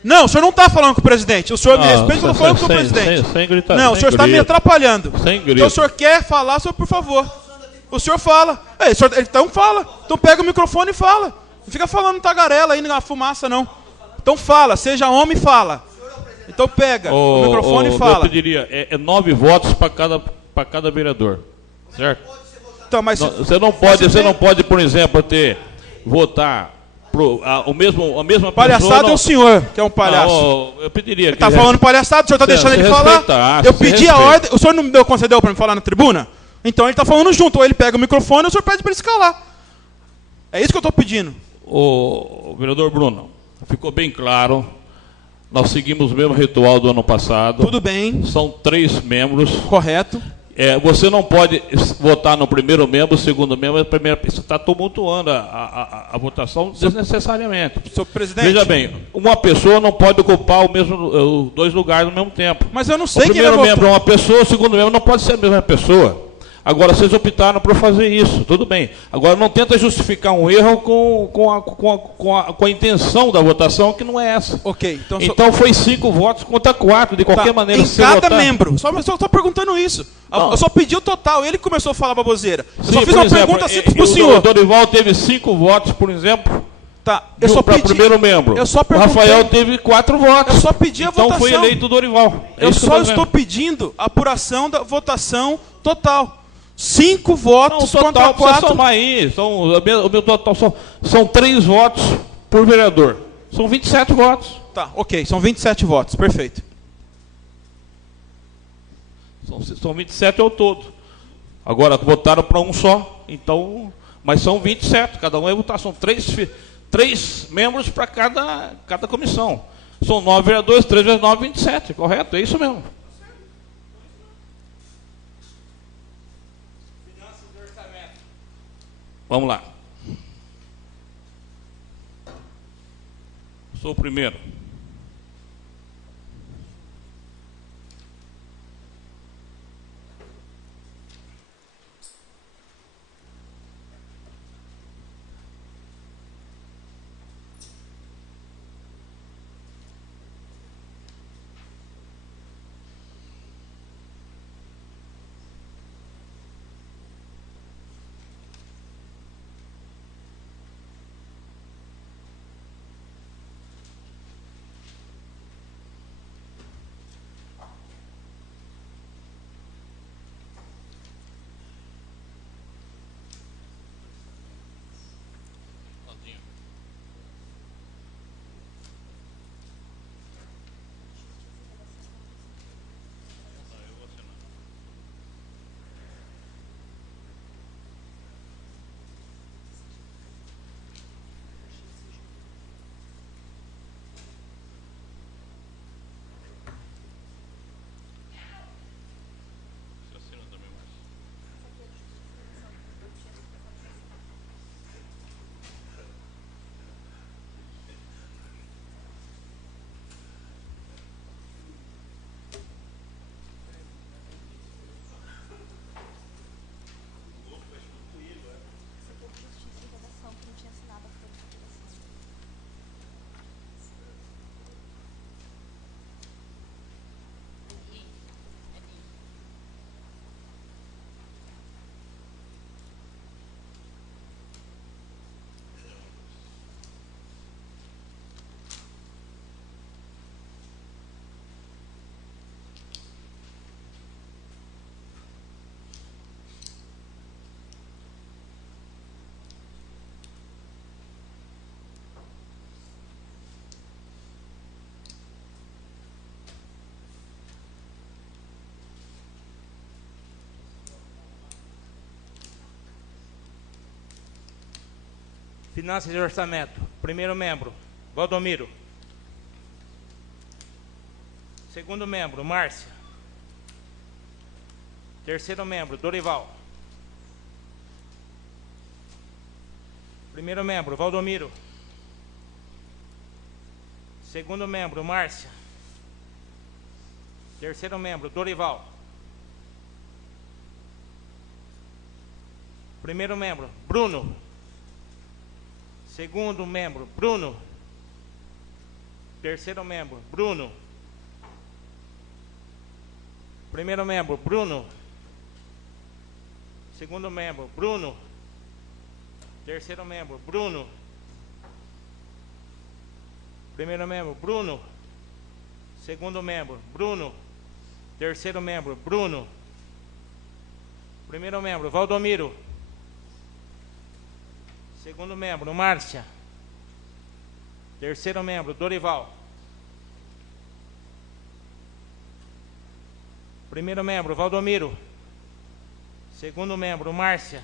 Não, o senhor não está falando com o presidente. O senhor me respeita, eu estou falando com o presidente. Sem gritar. Não, o senhor está me atrapalhando. Sem grito. Então o senhor quer falar, senhor, por favor. O senhor fala. Então fala. Então pega o microfone e fala. Não fica falando tagarela aí na fumaça, não. Então fala, seja homem e fala. Então pega o microfone e fala. Eu pediria, 9 votos para cada vereador. Certo? Então, mas você não pode, por exemplo, votar a mesma palhaçada pessoa. É o senhor, que é um palhaço. Eu pediria. Ele está falando palhaçada, o senhor está deixando ele falar. Eu pedi a ordem, o senhor não me concedeu para me falar na tribuna? Então ele está falando junto, ou ele pega o microfone ou o senhor pede para ele se calar. É isso que eu estou pedindo. O vereador Bruno, ficou bem claro. Nós seguimos o mesmo ritual do ano passado. Tudo bem. São 3 membros. Correto. Você não pode votar no primeiro membro, segundo membro, você está tumultuando a votação desnecessariamente. Senhor presidente. Veja bem, uma pessoa não pode ocupar os 2 lugares ao mesmo tempo. Mas eu não sei quem vai votar. O primeiro membro é votar. uma pessoa, o segundo membro não pode ser a mesma pessoa. Agora, vocês optaram por fazer isso, tudo bem. Agora, não tenta justificar um erro com a intenção da votação, que não é essa. Ok. Então foi 5 votos contra 4, de qualquer maneira. Em cada membro. Só estou perguntando isso. Eu só pedi o total, ele começou a falar baboseira. Eu só fiz uma pergunta simples para o senhor. O Dorival teve 5 votos, por exemplo. Tá, eu só pedi. Primeiro membro. Eu só o Rafael teve 4 votos. Eu só pedi a votação. Então foi eleito o Dorival. Eu só estou pedindo a apuração da votação total. 5 votos contra 4. Somar aí. O meu total são 3 votos por vereador. São 27 votos. Tá, ok. São 27 votos. Perfeito. São 27 ao todo. Agora votaram para um só. Então, mas são 27. Cada um vai votar. São 3 membros para cada comissão. São 9 vereadores. 3 vezes 9, 27. Correto? É isso mesmo. Vamos lá. Sou o primeiro. Finanças e Orçamento. Primeiro membro, Valdomiro. Segundo membro, Márcia. Terceiro membro, Dorival. Primeiro membro, Valdomiro. Segundo membro, Márcia. Terceiro membro, Dorival. Primeiro membro, Bruno. Segundo membro, Bruno. Terceiro membro, Bruno. Primeiro membro, Bruno. Segundo membro, Bruno. Terceiro membro, Bruno. Primeiro membro, Bruno. Segundo membro, Bruno. Terceiro membro, Bruno. Primeiro membro, Valdomiro. Segundo membro, Márcia. Terceiro membro, Dorival. Primeiro membro, Valdomiro. Segundo membro, Márcia.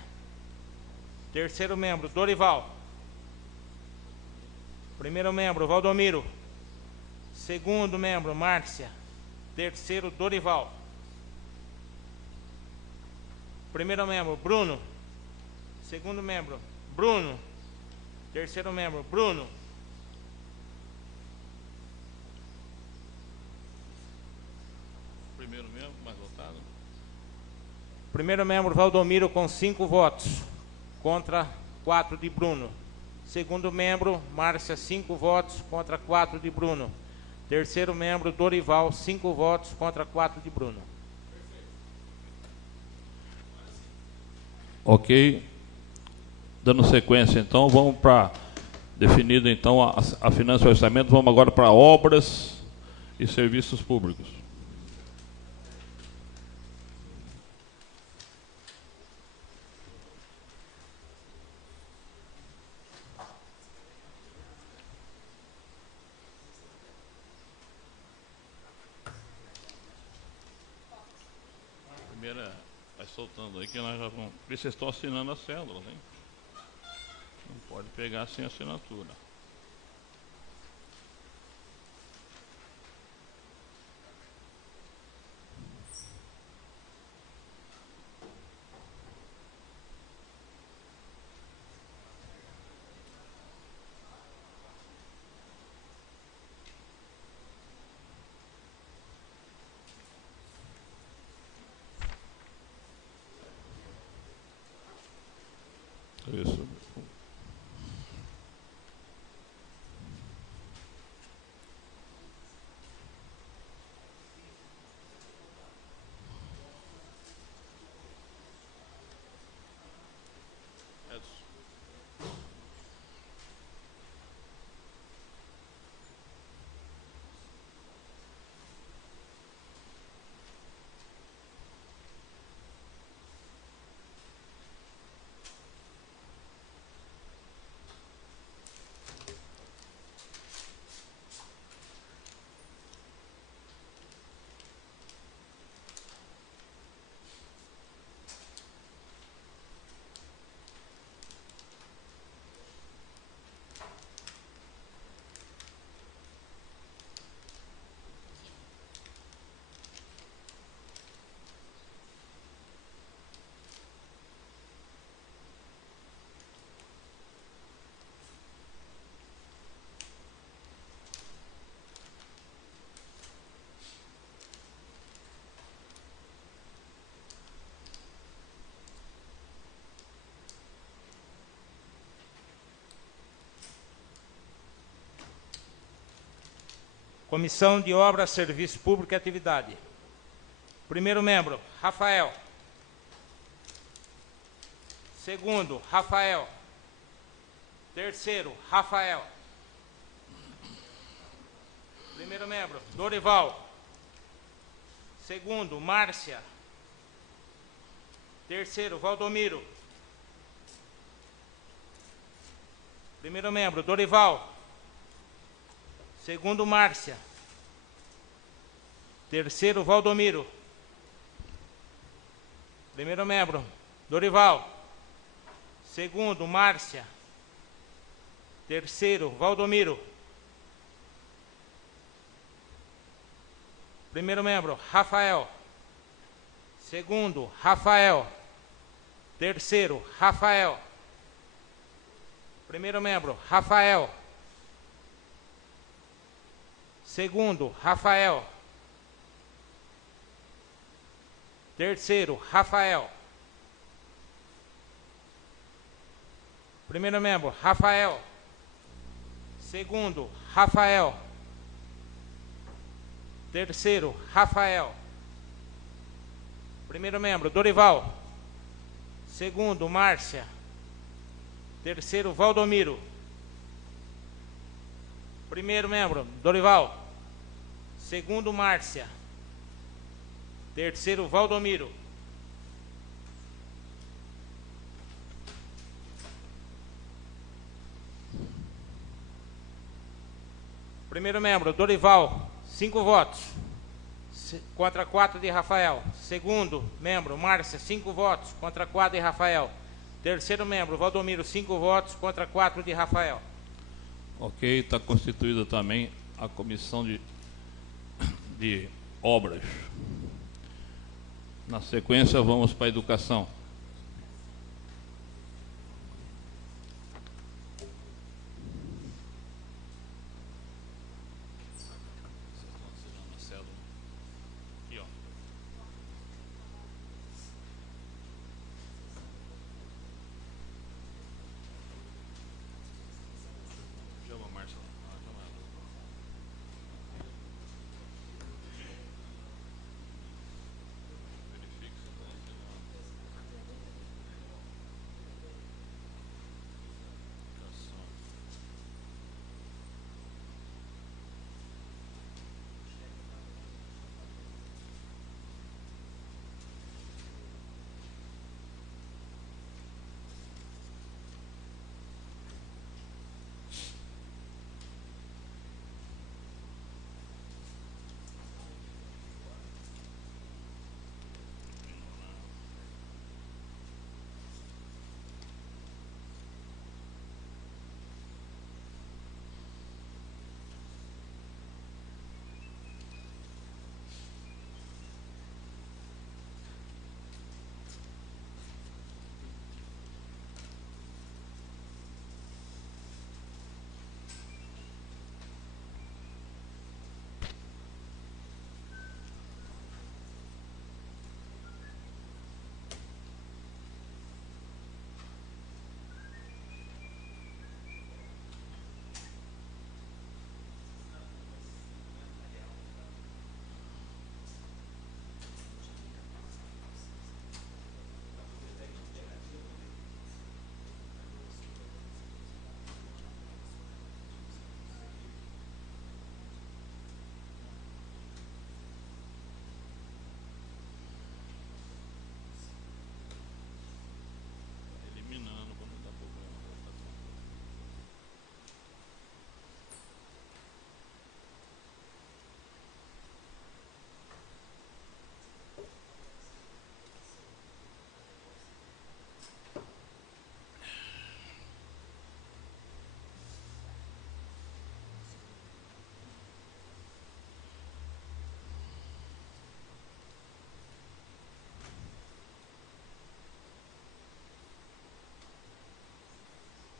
Terceiro membro, Dorival. Primeiro membro, Valdomiro. Segundo membro, Márcia. Terceiro, Dorival. Primeiro membro, Bruno. Segundo membro, Bruno. Terceiro membro, Bruno. Primeiro membro, mais votado. Primeiro membro, Valdomiro, com 5 votos. Contra 4 de Bruno. Segundo membro, Márcia, 5 votos contra 4 de Bruno. Terceiro membro, Dorival, 5 votos contra 4 de Bruno. Ok. Dando sequência, então, vamos para... Definido, então, a finança e o orçamento, vamos agora para obras e serviços públicos. Primeiro, vai soltando aí que nós já vamos... Vocês estão assinando as cédulas, hein? Não pode pegar sem assinatura. Isso. Comissão de Obras, Serviço Público e Atividade. Primeiro membro, Rafael. Segundo, Rafael. Terceiro, Rafael. Primeiro membro, Dorival. Segundo, Márcia. Terceiro, Valdomiro. Primeiro membro, Dorival. Segundo, Márcia. Terceiro, Valdomiro. Primeiro membro, Dorival. Segundo, Márcia. Terceiro, Valdomiro. Primeiro membro, Rafael. Segundo, Rafael. Terceiro, Rafael. Primeiro membro, Rafael. Segundo, Rafael. Terceiro, Rafael. Primeiro membro, Rafael. Segundo, Rafael. Terceiro, Rafael. Primeiro membro, Dorival. Segundo, Márcia. Terceiro, Valdomiro. Primeiro membro, Dorival. Segundo, Márcia. Terceiro, Valdomiro. Primeiro membro, Dorival, 5 votos. Contra 4 de Rafael. Segundo membro, Márcia, 5 votos. Contra 4 de Rafael. Terceiro membro, Valdomiro, 5 votos. Contra 4 de Rafael. Ok, está constituída também a comissão de obras. Na sequência, vamos para a educação.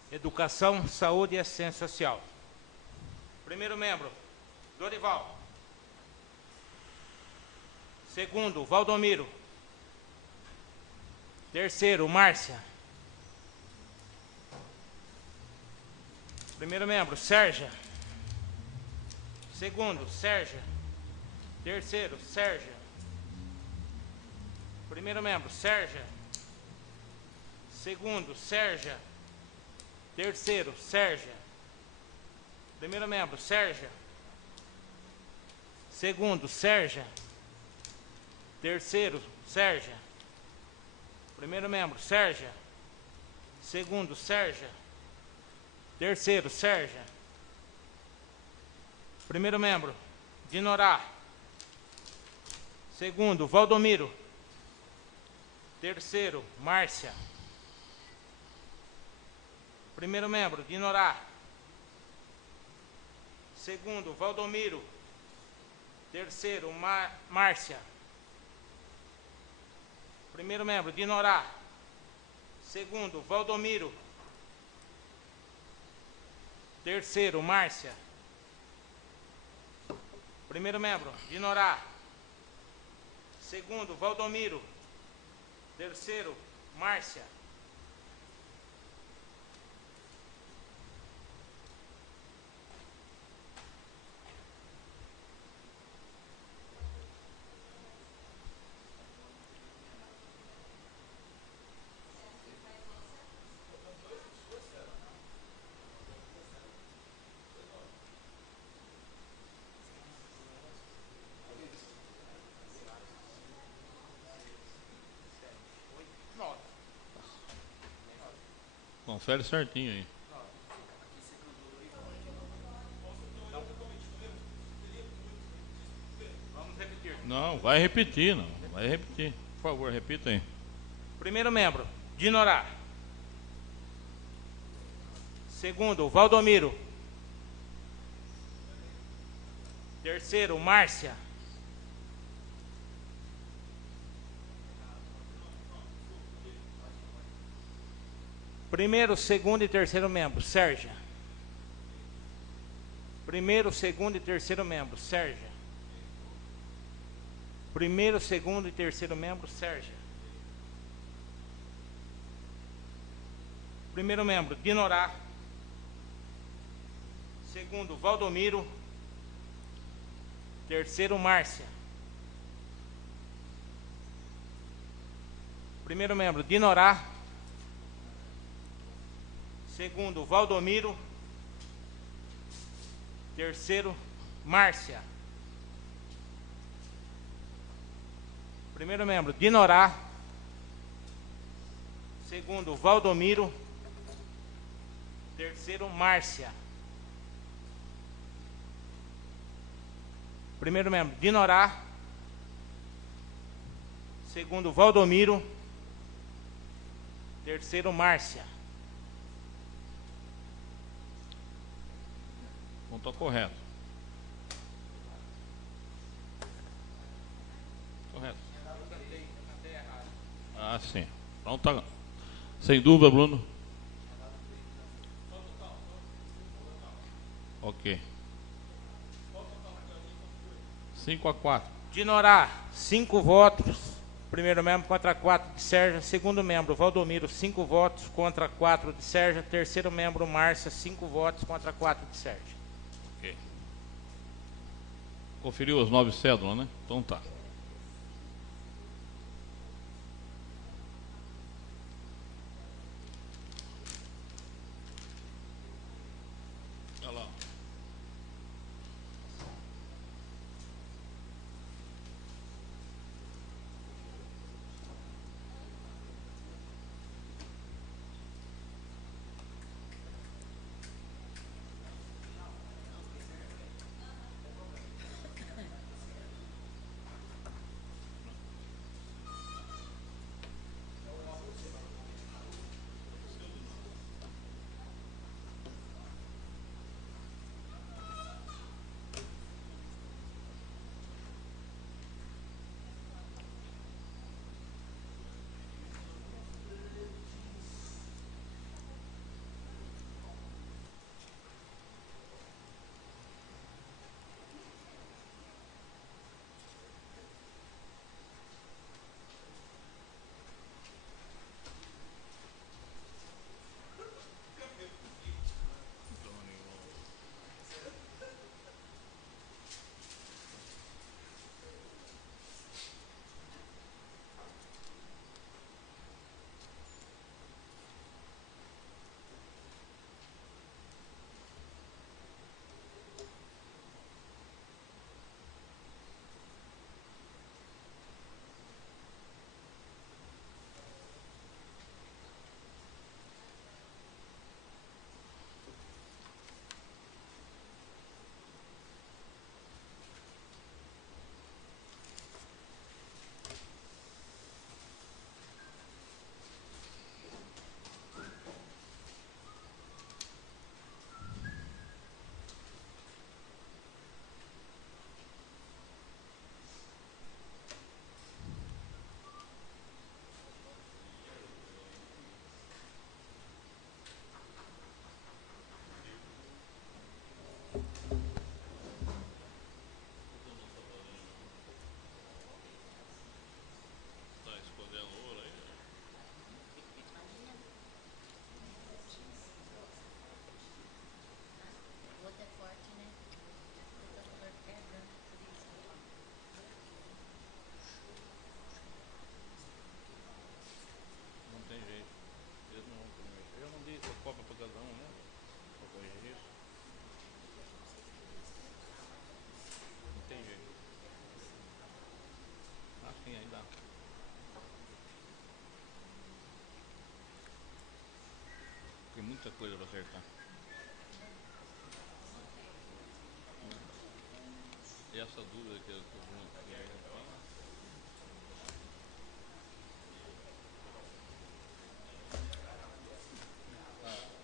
Educação, Saúde e Assistência Social. Primeiro membro, Dorival. Segundo, Valdomiro. Terceiro, Márcia. Primeiro membro, Sérgia. Segundo, Sérgia. Terceiro, Sérgia. Primeiro membro, Sérgia. Segundo, Sérgia. Terceiro, Sérgia. Primeiro membro, Sérgia. Segundo, Sérgia. Terceiro, Sérgia. Primeiro membro, Sérgia. Segundo, Sérgia. Terceiro, Sérgia. Primeiro membro, Dinorá. Segundo, Valdomiro. Terceiro, Márcia. Primeiro membro, Dinorá. Segundo, Valdomiro. Terceiro, Márcia. Primeiro membro, Dinorá. Segundo, Valdomiro. Terceiro, Márcia. Primeiro membro, Dinorá. Segundo, Valdomiro. Terceiro, Márcia. Confere certinho aí. Vamos repetir. Não, vai repetir, não. Vai repetir. Por favor, repita aí. Primeiro membro, Dinorá. Segundo, Valdomiro. Terceiro, Márcia. Primeiro, segundo e terceiro membro, Sérgia. Primeiro, segundo e terceiro membro, Sérgia. Primeiro, segundo e terceiro membro, Sérgia. Primeiro membro, Dinorá. Segundo, Valdomiro. Terceiro, Márcia. Primeiro membro, Dinorá. Segundo, Valdomiro. Terceiro, Márcia. Primeiro membro, Dinorá. Segundo, Valdomiro. Terceiro, Márcia. Primeiro membro, Dinorá. Segundo, Valdomiro. Terceiro, Márcia. Ponto correto. Correto. Ah, sim. Então tá. Sem dúvida, Bruno. Ok. 5-4. Dinorá, 5 votos. Primeiro membro contra 4 de Sérgia. Segundo membro, Valdomiro, 5 votos contra 4 de Sérgia. Terceiro membro, Márcia, 5 votos contra 4 de Sérgia. Ok. Conferiu as 9 cédulas, né? Então tá. Olha lá. coisa para acertar. E essa dúvida que eu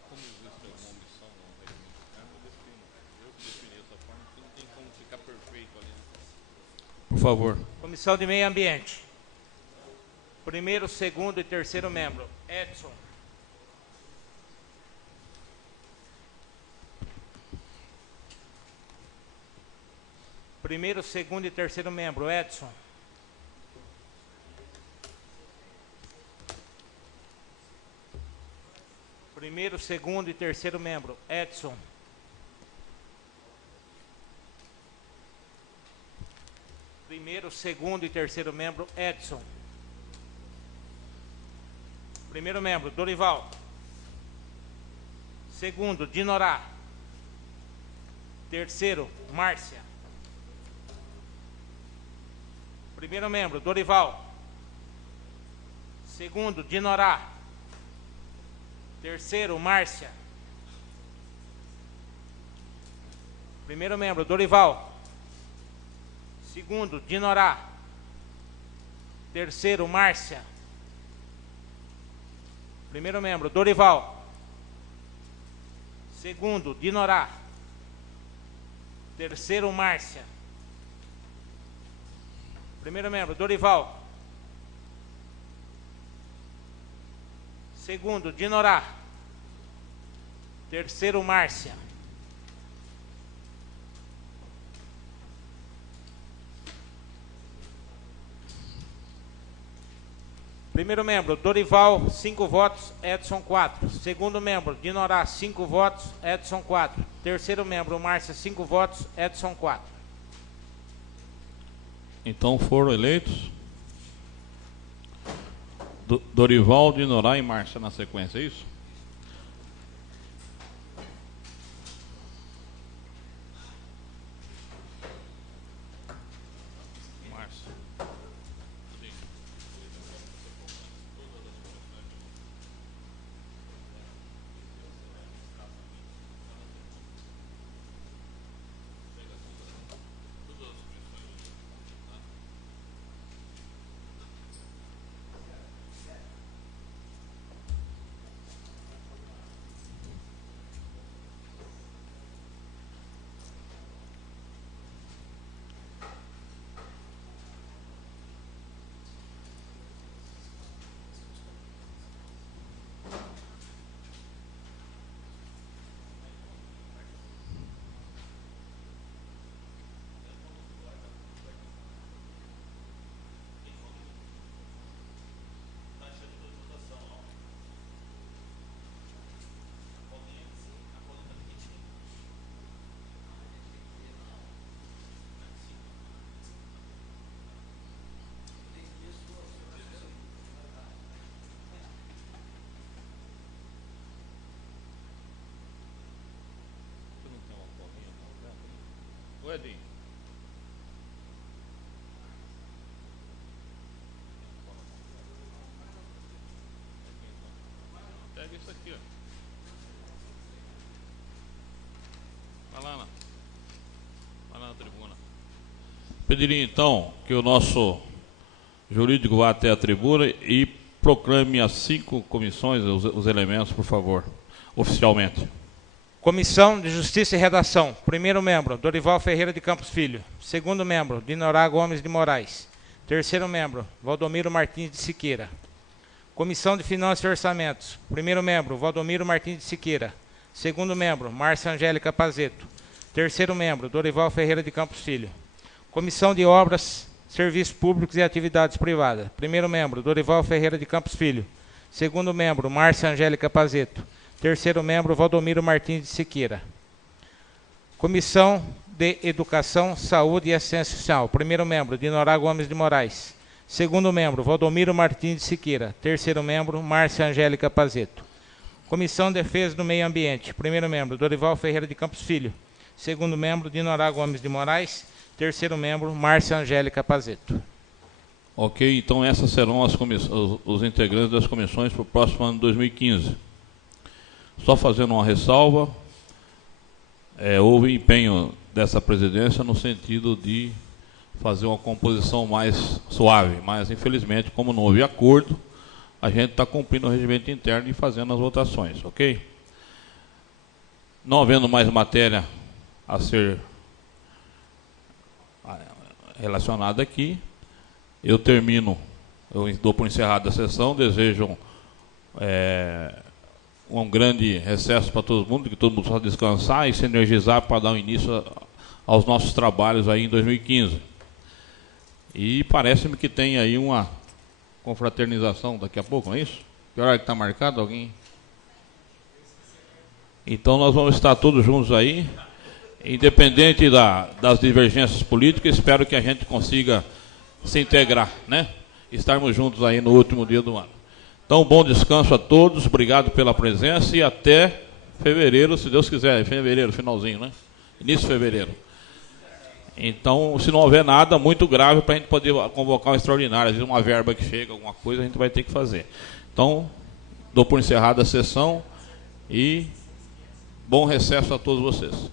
como existe alguma omissão no regimento interno, eu defini essa forma, porque não tem como ficar perfeito ali. Por favor. Comissão de Meio Ambiente. Primeiro, segundo e terceiro membro, Edson. Primeiro, segundo e terceiro membro, Edson. Primeiro, segundo e terceiro membro, Edson. Primeiro, segundo e terceiro membro, Edson. Primeiro membro, Dorival. Segundo, Dinorá. Terceiro, Márcia. Primeiro membro, Dorival. Segundo, Dinorá. Terceiro, Márcia. Primeiro membro, Dorival. Segundo, Dinorá. Terceiro, Márcia. Primeiro membro, Dorival. Segundo, Dinorá. Terceiro, Márcia. Primeiro membro, Dorival. Segundo, Dinorá. Terceiro, Márcia. Primeiro membro, Dorival, 5 votos, Edson 4. Segundo membro, Dinorá, 5 votos, Edson 4. Terceiro membro, Márcia, 5 votos, Edson 4. Então foram eleitos Dorival, Dinorá e Márcia na sequência, é isso? Márcia. Ô Edinho. Pega isso aqui, ó. Vai lá na tribuna. Pediria então que o nosso jurídico vá até a tribuna e proclame as 5 comissões, os elementos, por favor, oficialmente. Comissão de Justiça e Redação. Primeiro membro, Dorival Ferreira de Campos Filho. Segundo membro, Dinorá Gomes de Moraes. Terceiro membro, Valdomiro Martins de Siqueira. Comissão de Finanças e Orçamentos. Primeiro membro, Valdomiro Martins de Siqueira. Segundo membro, Márcia Angélica Pazeto. Terceiro membro, Dorival Ferreira de Campos Filho. Comissão de Obras, Serviços Públicos e Atividades Privadas. Primeiro membro, Dorival Ferreira de Campos Filho. Segundo membro, Márcia Angélica Pazeto. Terceiro membro, Valdomiro Martins de Siqueira. Comissão de Educação, Saúde e Assistência Social. Primeiro membro, Dinorá Gomes de Moraes. Segundo membro, Valdomiro Martins de Siqueira. Terceiro membro, Márcia Angélica Pazeto. Comissão de Defesa do Meio Ambiente. Primeiro membro, Dorival Ferreira de Campos Filho. Segundo membro, Dinorá Gomes de Moraes. Terceiro membro, Márcia Angélica Pazeto. Ok, então essas serão os integrantes das comissões para o próximo ano de 2015. Só fazendo uma ressalva, houve empenho dessa presidência no sentido de fazer uma composição mais suave, mas infelizmente, como não houve acordo, a gente está cumprindo o regimento interno e fazendo as votações, ok? Não havendo mais matéria a ser relacionada aqui, eu dou por encerrada a sessão, desejo um grande recesso para todo mundo, que todo mundo possa descansar e se energizar para dar início aos nossos trabalhos aí em 2015. E parece-me que tem aí uma confraternização daqui a pouco, não é isso? Que hora que está marcado? Alguém? Então nós vamos estar todos juntos aí, independente das divergências políticas, espero que a gente consiga se integrar, né? Estarmos juntos aí no último dia do ano. Então, bom descanso a todos, obrigado pela presença e até fevereiro, se Deus quiser, fevereiro, finalzinho, né? Início de fevereiro. Então, se não houver nada muito grave para a gente poder convocar um extraordinário, às vezes uma verba que chega, alguma coisa, a gente vai ter que fazer. Então, dou por encerrada a sessão e bom recesso a todos vocês.